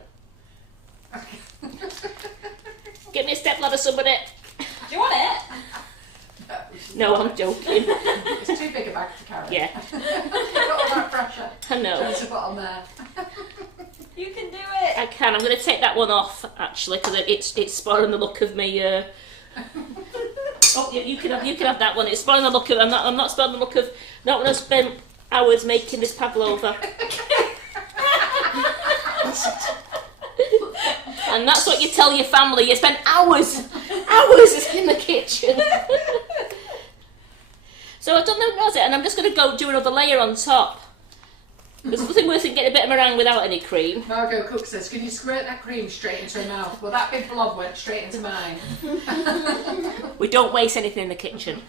get me a stepladder, somebody. Do you want it? No, I'm joking. It's too big a bag to carry. Yeah. Got all that pressure. I know. Trying to put on there. You can do it. I can. I'm going to take that one off actually because it's spoiling the look of me. Oh, yeah, you can have that one. It's spoiling the look of. I'm not spoiling the look of. Not when I spent hours making this Pavlova. And that's what you tell your family. You spent hours in the kitchen. So I've done the rosette, and I'm just going to go do another layer on top. There's nothing worse than getting a bit of meringue without any cream. Margot Cook says, can you squirt that cream straight into her mouth? Well, that big blob went straight into mine. We don't waste anything in the kitchen.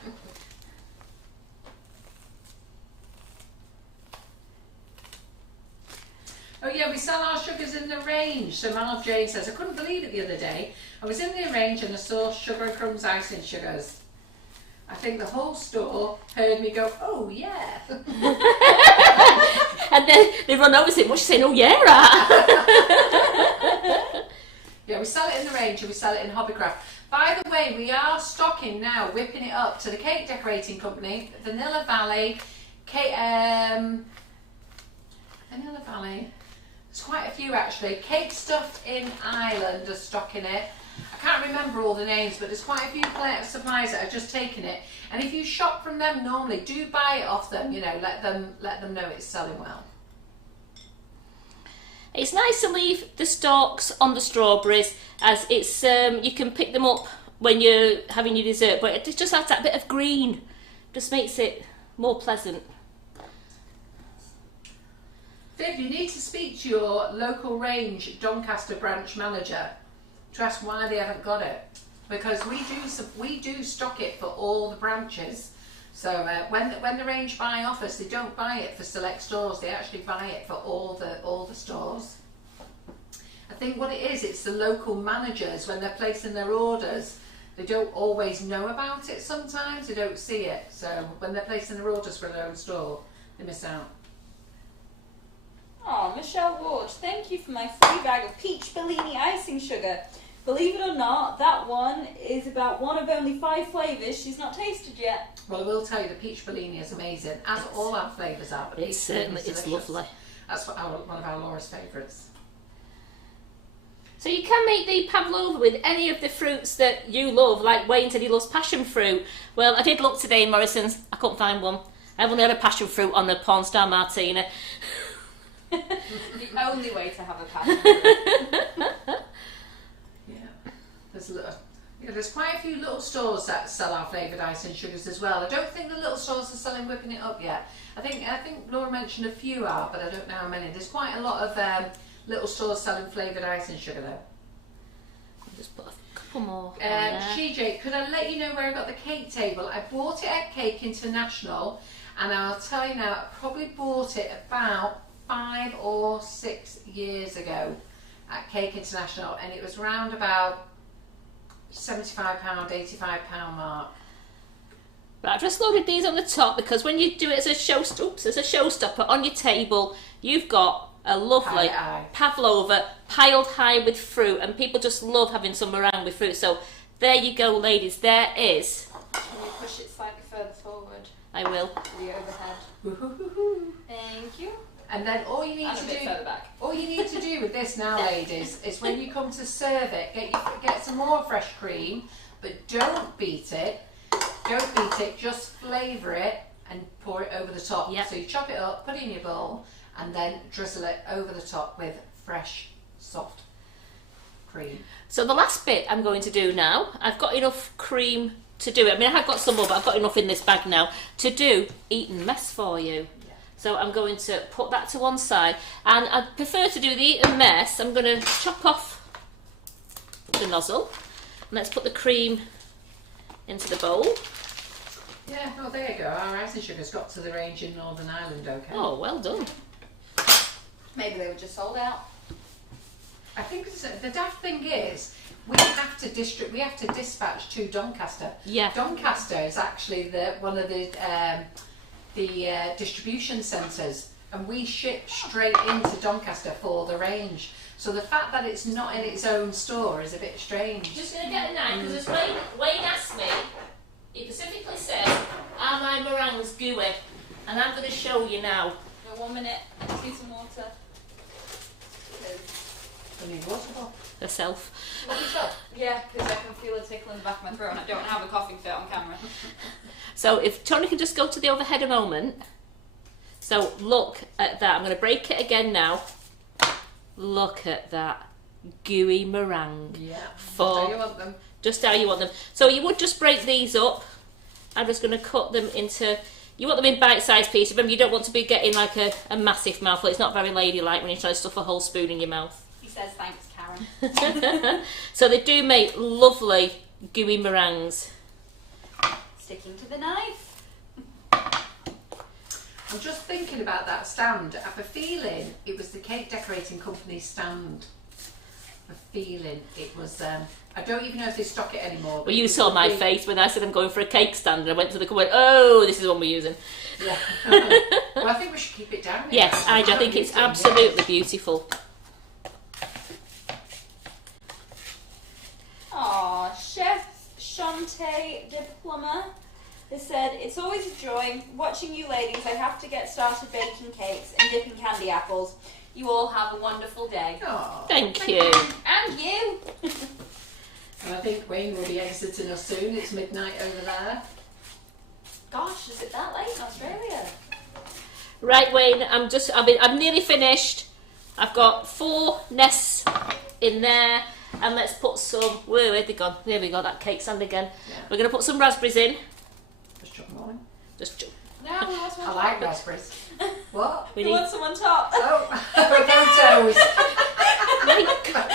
Oh yeah, we sell our sugars in the range. So Marv Jane says, I couldn't believe it the other day. I was in the range and I saw Sugar and Crumbs icing sugars. I think the whole store heard me go, oh yeah. And then they run over saying, what's she saying? Oh yeah, right. Yeah, we sell it in the range and we sell it in Hobbycraft. By the way, we are stocking now, whipping it up to the cake decorating company, Vanilla Valley, Vanilla Valley. There's quite a few actually. Cake Stuff in Ireland are stocking it. I can't remember all the names, but there's quite a few suppliers that have just taken it. And if you shop from them normally, do buy it off them. You know, let them know it's selling well. It's nice to leave the stalks on the strawberries, as it's you can pick them up when you're having your dessert, but it just adds that bit of green, just makes it more pleasant. Viv, you need to speak to your local range Doncaster branch manager to ask why they haven't got it, because we do stock it for all the branches. So when the range buy offers, they don't buy it for select stores, they actually buy it for all the stores. I think what it is, it's the local managers, when they're placing their orders, they don't always know about it sometimes, they don't see it. So when they're placing their orders for their own store, they miss out. Oh, Michelle Ward, thank you for my free bag of peach Bellini icing sugar. Believe it or not, that one is about one of only 5 flavours she's not tasted yet. Well, I will tell you, the peach Bellini is amazing, as all our flavours are. It's certainly, it's lovely. That's one of our Laura's favourites. So you can make the Pavlova with any of the fruits that you love, like Wayne said he loves passion fruit. Well, I did look today in Morrison's, I couldn't find one. I've only had a passion fruit on the Porn Star Martini. The only way to have a passion fruit. There's quite a few little stores that sell our flavoured icing sugars as well. I don't think the little stores are selling whipping it up yet. I think Laura mentioned a few are, but I don't know how many. There's quite a lot of little stores selling flavoured icing sugar though. I'll just put a couple more on there. CJ, could I let you know where I got the cake table? I bought it at Cake International, and I'll tell you now, I probably bought it about 5 or 6 years ago at Cake International, and it was round about £75, £85 mark. Right, I've just loaded these on the top because when you do it as a showstopper on your table, you've got a lovely Pavlova piled high with fruit, and people just love having some meringue with fruit. So there you go, ladies. There is. Can you push it slightly further forward? I will. To the overhead. Thank you. And then all you need to do with this now, ladies, is when you come to serve it, get some more fresh cream, but don't beat it. Don't beat it. Just flavour it and pour it over the top. Yep. So you chop it up, put it in your bowl, and then drizzle it over the top with fresh, soft cream. So the last bit I'm going to do now, I've got enough cream to do it. I mean, I have got some more, but I've got enough in this bag now to do Eton mess for you. So I'm going to put that to one side, and I prefer to do the Eton mess. I'm going to chop off the nozzle, and let's put the cream into the bowl. Yeah, well there you go. Our icing sugar's got to the range in Northern Ireland, okay? Oh, well done. Maybe they were just sold out. I think the daft thing is we have to dispatch to Doncaster. Yeah. Doncaster is actually one of the distribution centres, and we ship straight into Doncaster for the range. So the fact that it's not in its own store is a bit strange. Just going to get a knife, because as Wayne asked me, he specifically said, are my meringues gooey? And I'm going to show you now. No, 1 minute. I just need some water. I need water bottle. Herself. Yeah, because I can feel a tickle in the back of my throat, and I don't have a coughing fit on camera. So if Tony can just go to the overhead a moment. So look at that. I'm going to break it again now. Look at that gooey meringue. Yeah. For Just how you want them. Just how you want them. So you would just break these up. I'm just going to cut them into. You want them in bite-sized pieces. Remember, you don't want to be getting like a massive mouthful. It's not very ladylike when you try to stuff a whole spoon in your mouth. He says thanks, Karen. So they do make lovely gooey meringues. Sticking to the knife. I'm just thinking about that stand. I have a feeling it was the cake decorating company's stand. I have a feeling it was. I don't even know if they stock it anymore. Well, you saw my face when I said I'm going for a cake stand, and I went to the cupboard. Oh, this is the one we're using. Yeah. Well, I think we should keep it down. Yes, I think it's absolutely beautiful. Aw, Chef Shante Diploma has said, it's always a joy watching you ladies. I have to get started baking cakes and dipping candy apples. You all have a wonderful day. Aww, Thank you. And you. And I think Wayne will be exiting us soon. It's midnight over there. Gosh, is it that late in Australia? Right, Wayne, I'm nearly finished. I've got 4 nests in there, and let's put some. Where'd they gone? There we go. That cake stand again. Yeah. We're going to put some raspberries in. Just chuck them all in. Just No, we want some I on like top. raspberries. What? we We need. want some on top. Oh, photos. My God.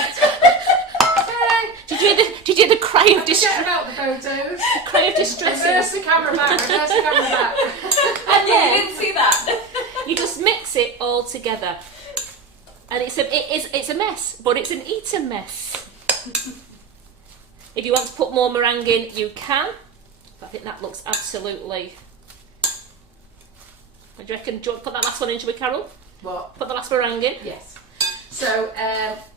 Did you hear the cry of Forget distress? about the photos. Cry of distress. Reverse the camera back. Reverse the camera back. And you didn't see that. You just mix it all together, and it's a mess, but it's an Eton mess. If you want to put more meringue in, you can. I think that looks absolutely. What do you reckon? Do you want to put that last one in, shall we, Carol? What? Put the last meringue in. Yes. So,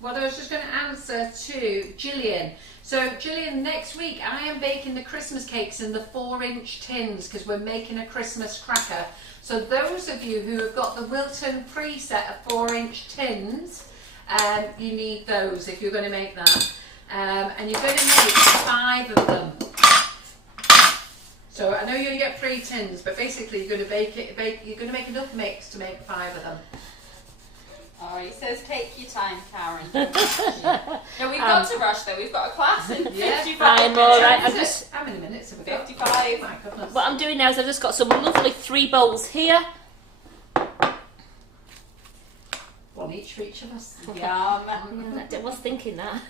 what I was just going to answer to Gillian. So, Gillian, next week I am baking the Christmas cakes in the 4-inch tins because we're making a Christmas cracker. So, those of you who have got the Wilton preset of 4-inch tins, you need those if you're going to make that. And you're going to make 5 of them. So, I know you're going to get 3 tins, but basically you're going to you're going to make enough mix to make 5 of them. Oh, he says take your time, Karen. No, we've got to rush though. We've got a class in 55 I'm minutes. all right. How many minutes have we got? 55. My goodness. What I'm doing now is I've just got some lovely 3 bowls here. One each for each of us. Yum. I was thinking that.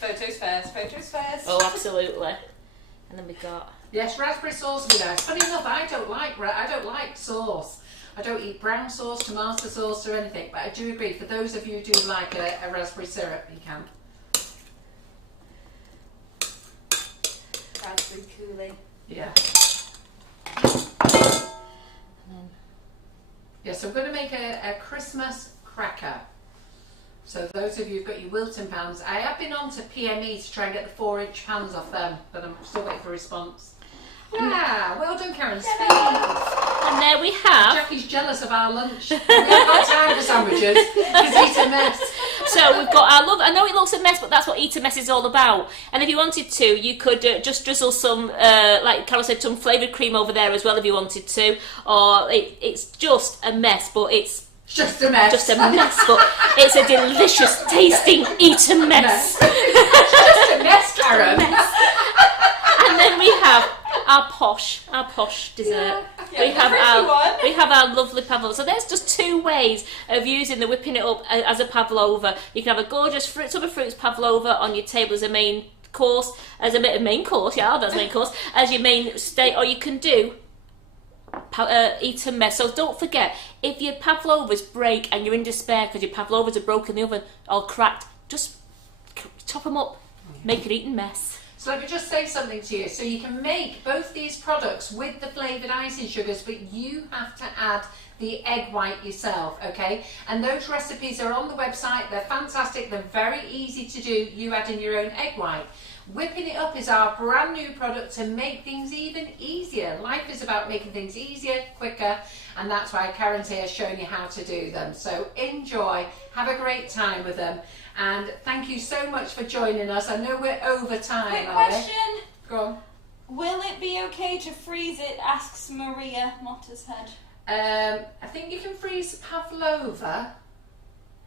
Photos first. Photos first. Oh, absolutely. And then we got. Yes, raspberry sauce would be nice. Funny enough, I don't like sauce. I don't eat brown sauce, tomato sauce, or anything. But I do agree. For those of you who do like a raspberry syrup, you can. Raspberry cooling. Yeah. Yeah. So I'm going to make a Christmas cracker. So those of you who've got your Wilton pans, I have been on to PME to try and get the 4-inch pans off them, but I'm still waiting for a response. Yeah, well done, Karen. Speed. And there we have. Jackie's jealous of our lunch. We haven't got time for sandwiches. It's a mess. So we've got our I know it looks a mess, but that's what Eat a Mess is all about. And if you wanted to, you could just drizzle some, like Carol said, some flavoured cream over there as well if you wanted to. Or it's just a mess, but it's just a mess. Just a mess, but it's a delicious tasting Eat a Mess. Just a mess, Karen. And then we have our posh dessert. Yeah. We have our lovely pavlova. So there's just 2 ways of using the whipping it up as a pavlova. You can have a gorgeous summer fruits pavlova on your table as a main course, as a main course, as your main state, or you can do Eat a Mess. So don't forget, if your pavlovas break and you're in despair because your pavlovas are broken in the oven or cracked, just chop them up, make an Eton mess. So let me just say something to you. So you can make both these products with the flavoured icing sugars, but you have to add the egg white yourself, okay? And those recipes are on the website. They're fantastic. They're very easy to do. You add in your own egg white. Whipping it up is our brand new product to make things even easier. Life is about making things easier, quicker, and that's why Karen's here showing you how to do them. So enjoy, have a great time with them, and thank you so much for joining us. I know we're over time, Quick are we? question. Go on. Will it be okay to freeze it? Asks Maria Mottershead. I think you can freeze pavlova.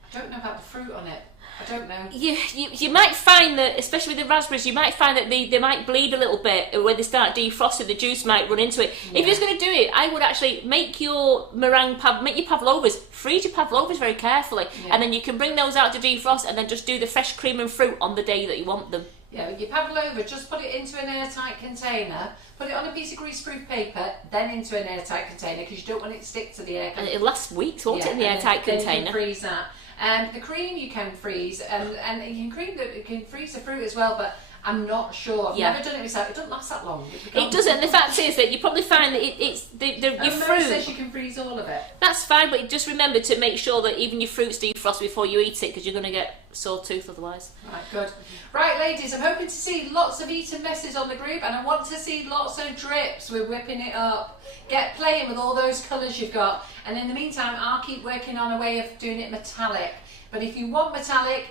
I don't know about the fruit on it. I don't know. You might find that, especially with the raspberries, you might find that they might bleed a little bit when they start defrosting. The juice might run into it. Yeah. If you're just going to do it, I would actually make your make your pavlovas, freeze your pavlovas very carefully, and then you can bring those out to defrost, and then just do the fresh cream and fruit on the day that you want them. Yeah, with your pavlova, just put it into an airtight container, put it on a piece of greaseproof paper, then into an airtight container because you don't want it to stick to the air. And it'll last weeks, won't it, in the airtight then container? You can freeze that. The cream you can freeze, and you can freeze the fruit as well, but I'm not sure. I've never done it myself. It doesn't last that long. It doesn't. And the fact is that you probably find that your fruit says you can freeze all of it. That's fine, but just remember to make sure that even your fruit's defrost before you eat it, because you're going to get sore tooth otherwise. Right, good. Right, ladies, I'm hoping to see lots of Eton messes on the group, and I want to see lots of drips. We're whipping it up. Get playing with all those colours you've got, and in the meantime, I'll keep working on a way of doing it metallic. But if you want metallic,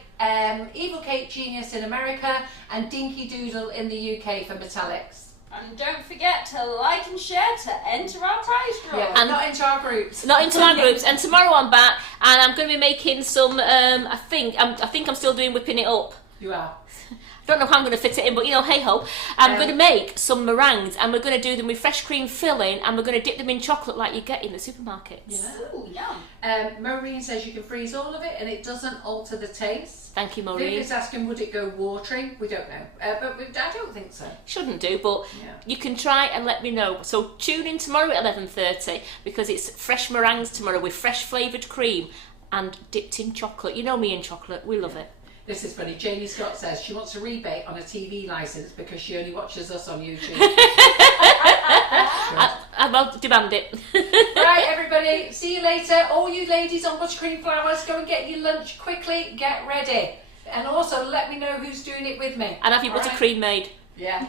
Evil Cake Genius in America and Dinky Doodle in the UK for metallics. And don't forget to like and share to enter our prize draw. Yeah, and not into our groups. Not into our groups. And tomorrow I'm back, and I'm going to be making some. I think I'm still doing whipping it up. You are. I don't know how I'm going to fit it in, but hey ho. I'm going to make some meringues, and we're going to do them with fresh cream filling, and we're going to dip them in chocolate like you get in the supermarkets. Yeah. Ooh, yum. Maureen says you can freeze all of it and it doesn't alter the taste. Thank you, Maureen. Vivian's asking, would it go watery? We don't know, I don't think so. Shouldn't do, but you can try and let me know. So tune in tomorrow at 11:30 because it's fresh meringues tomorrow with fresh flavoured cream and dipped in chocolate. You know me and chocolate, we love it. This is funny. Jamie Scott says she wants a rebate on a TV licence because she only watches us on YouTube. I'll demand it. Right, everybody. See you later. All you ladies on Buttercream Flowers, go and get your lunch quickly. Get ready. And also let me know who's doing it with me. And have your buttercream made. Yeah.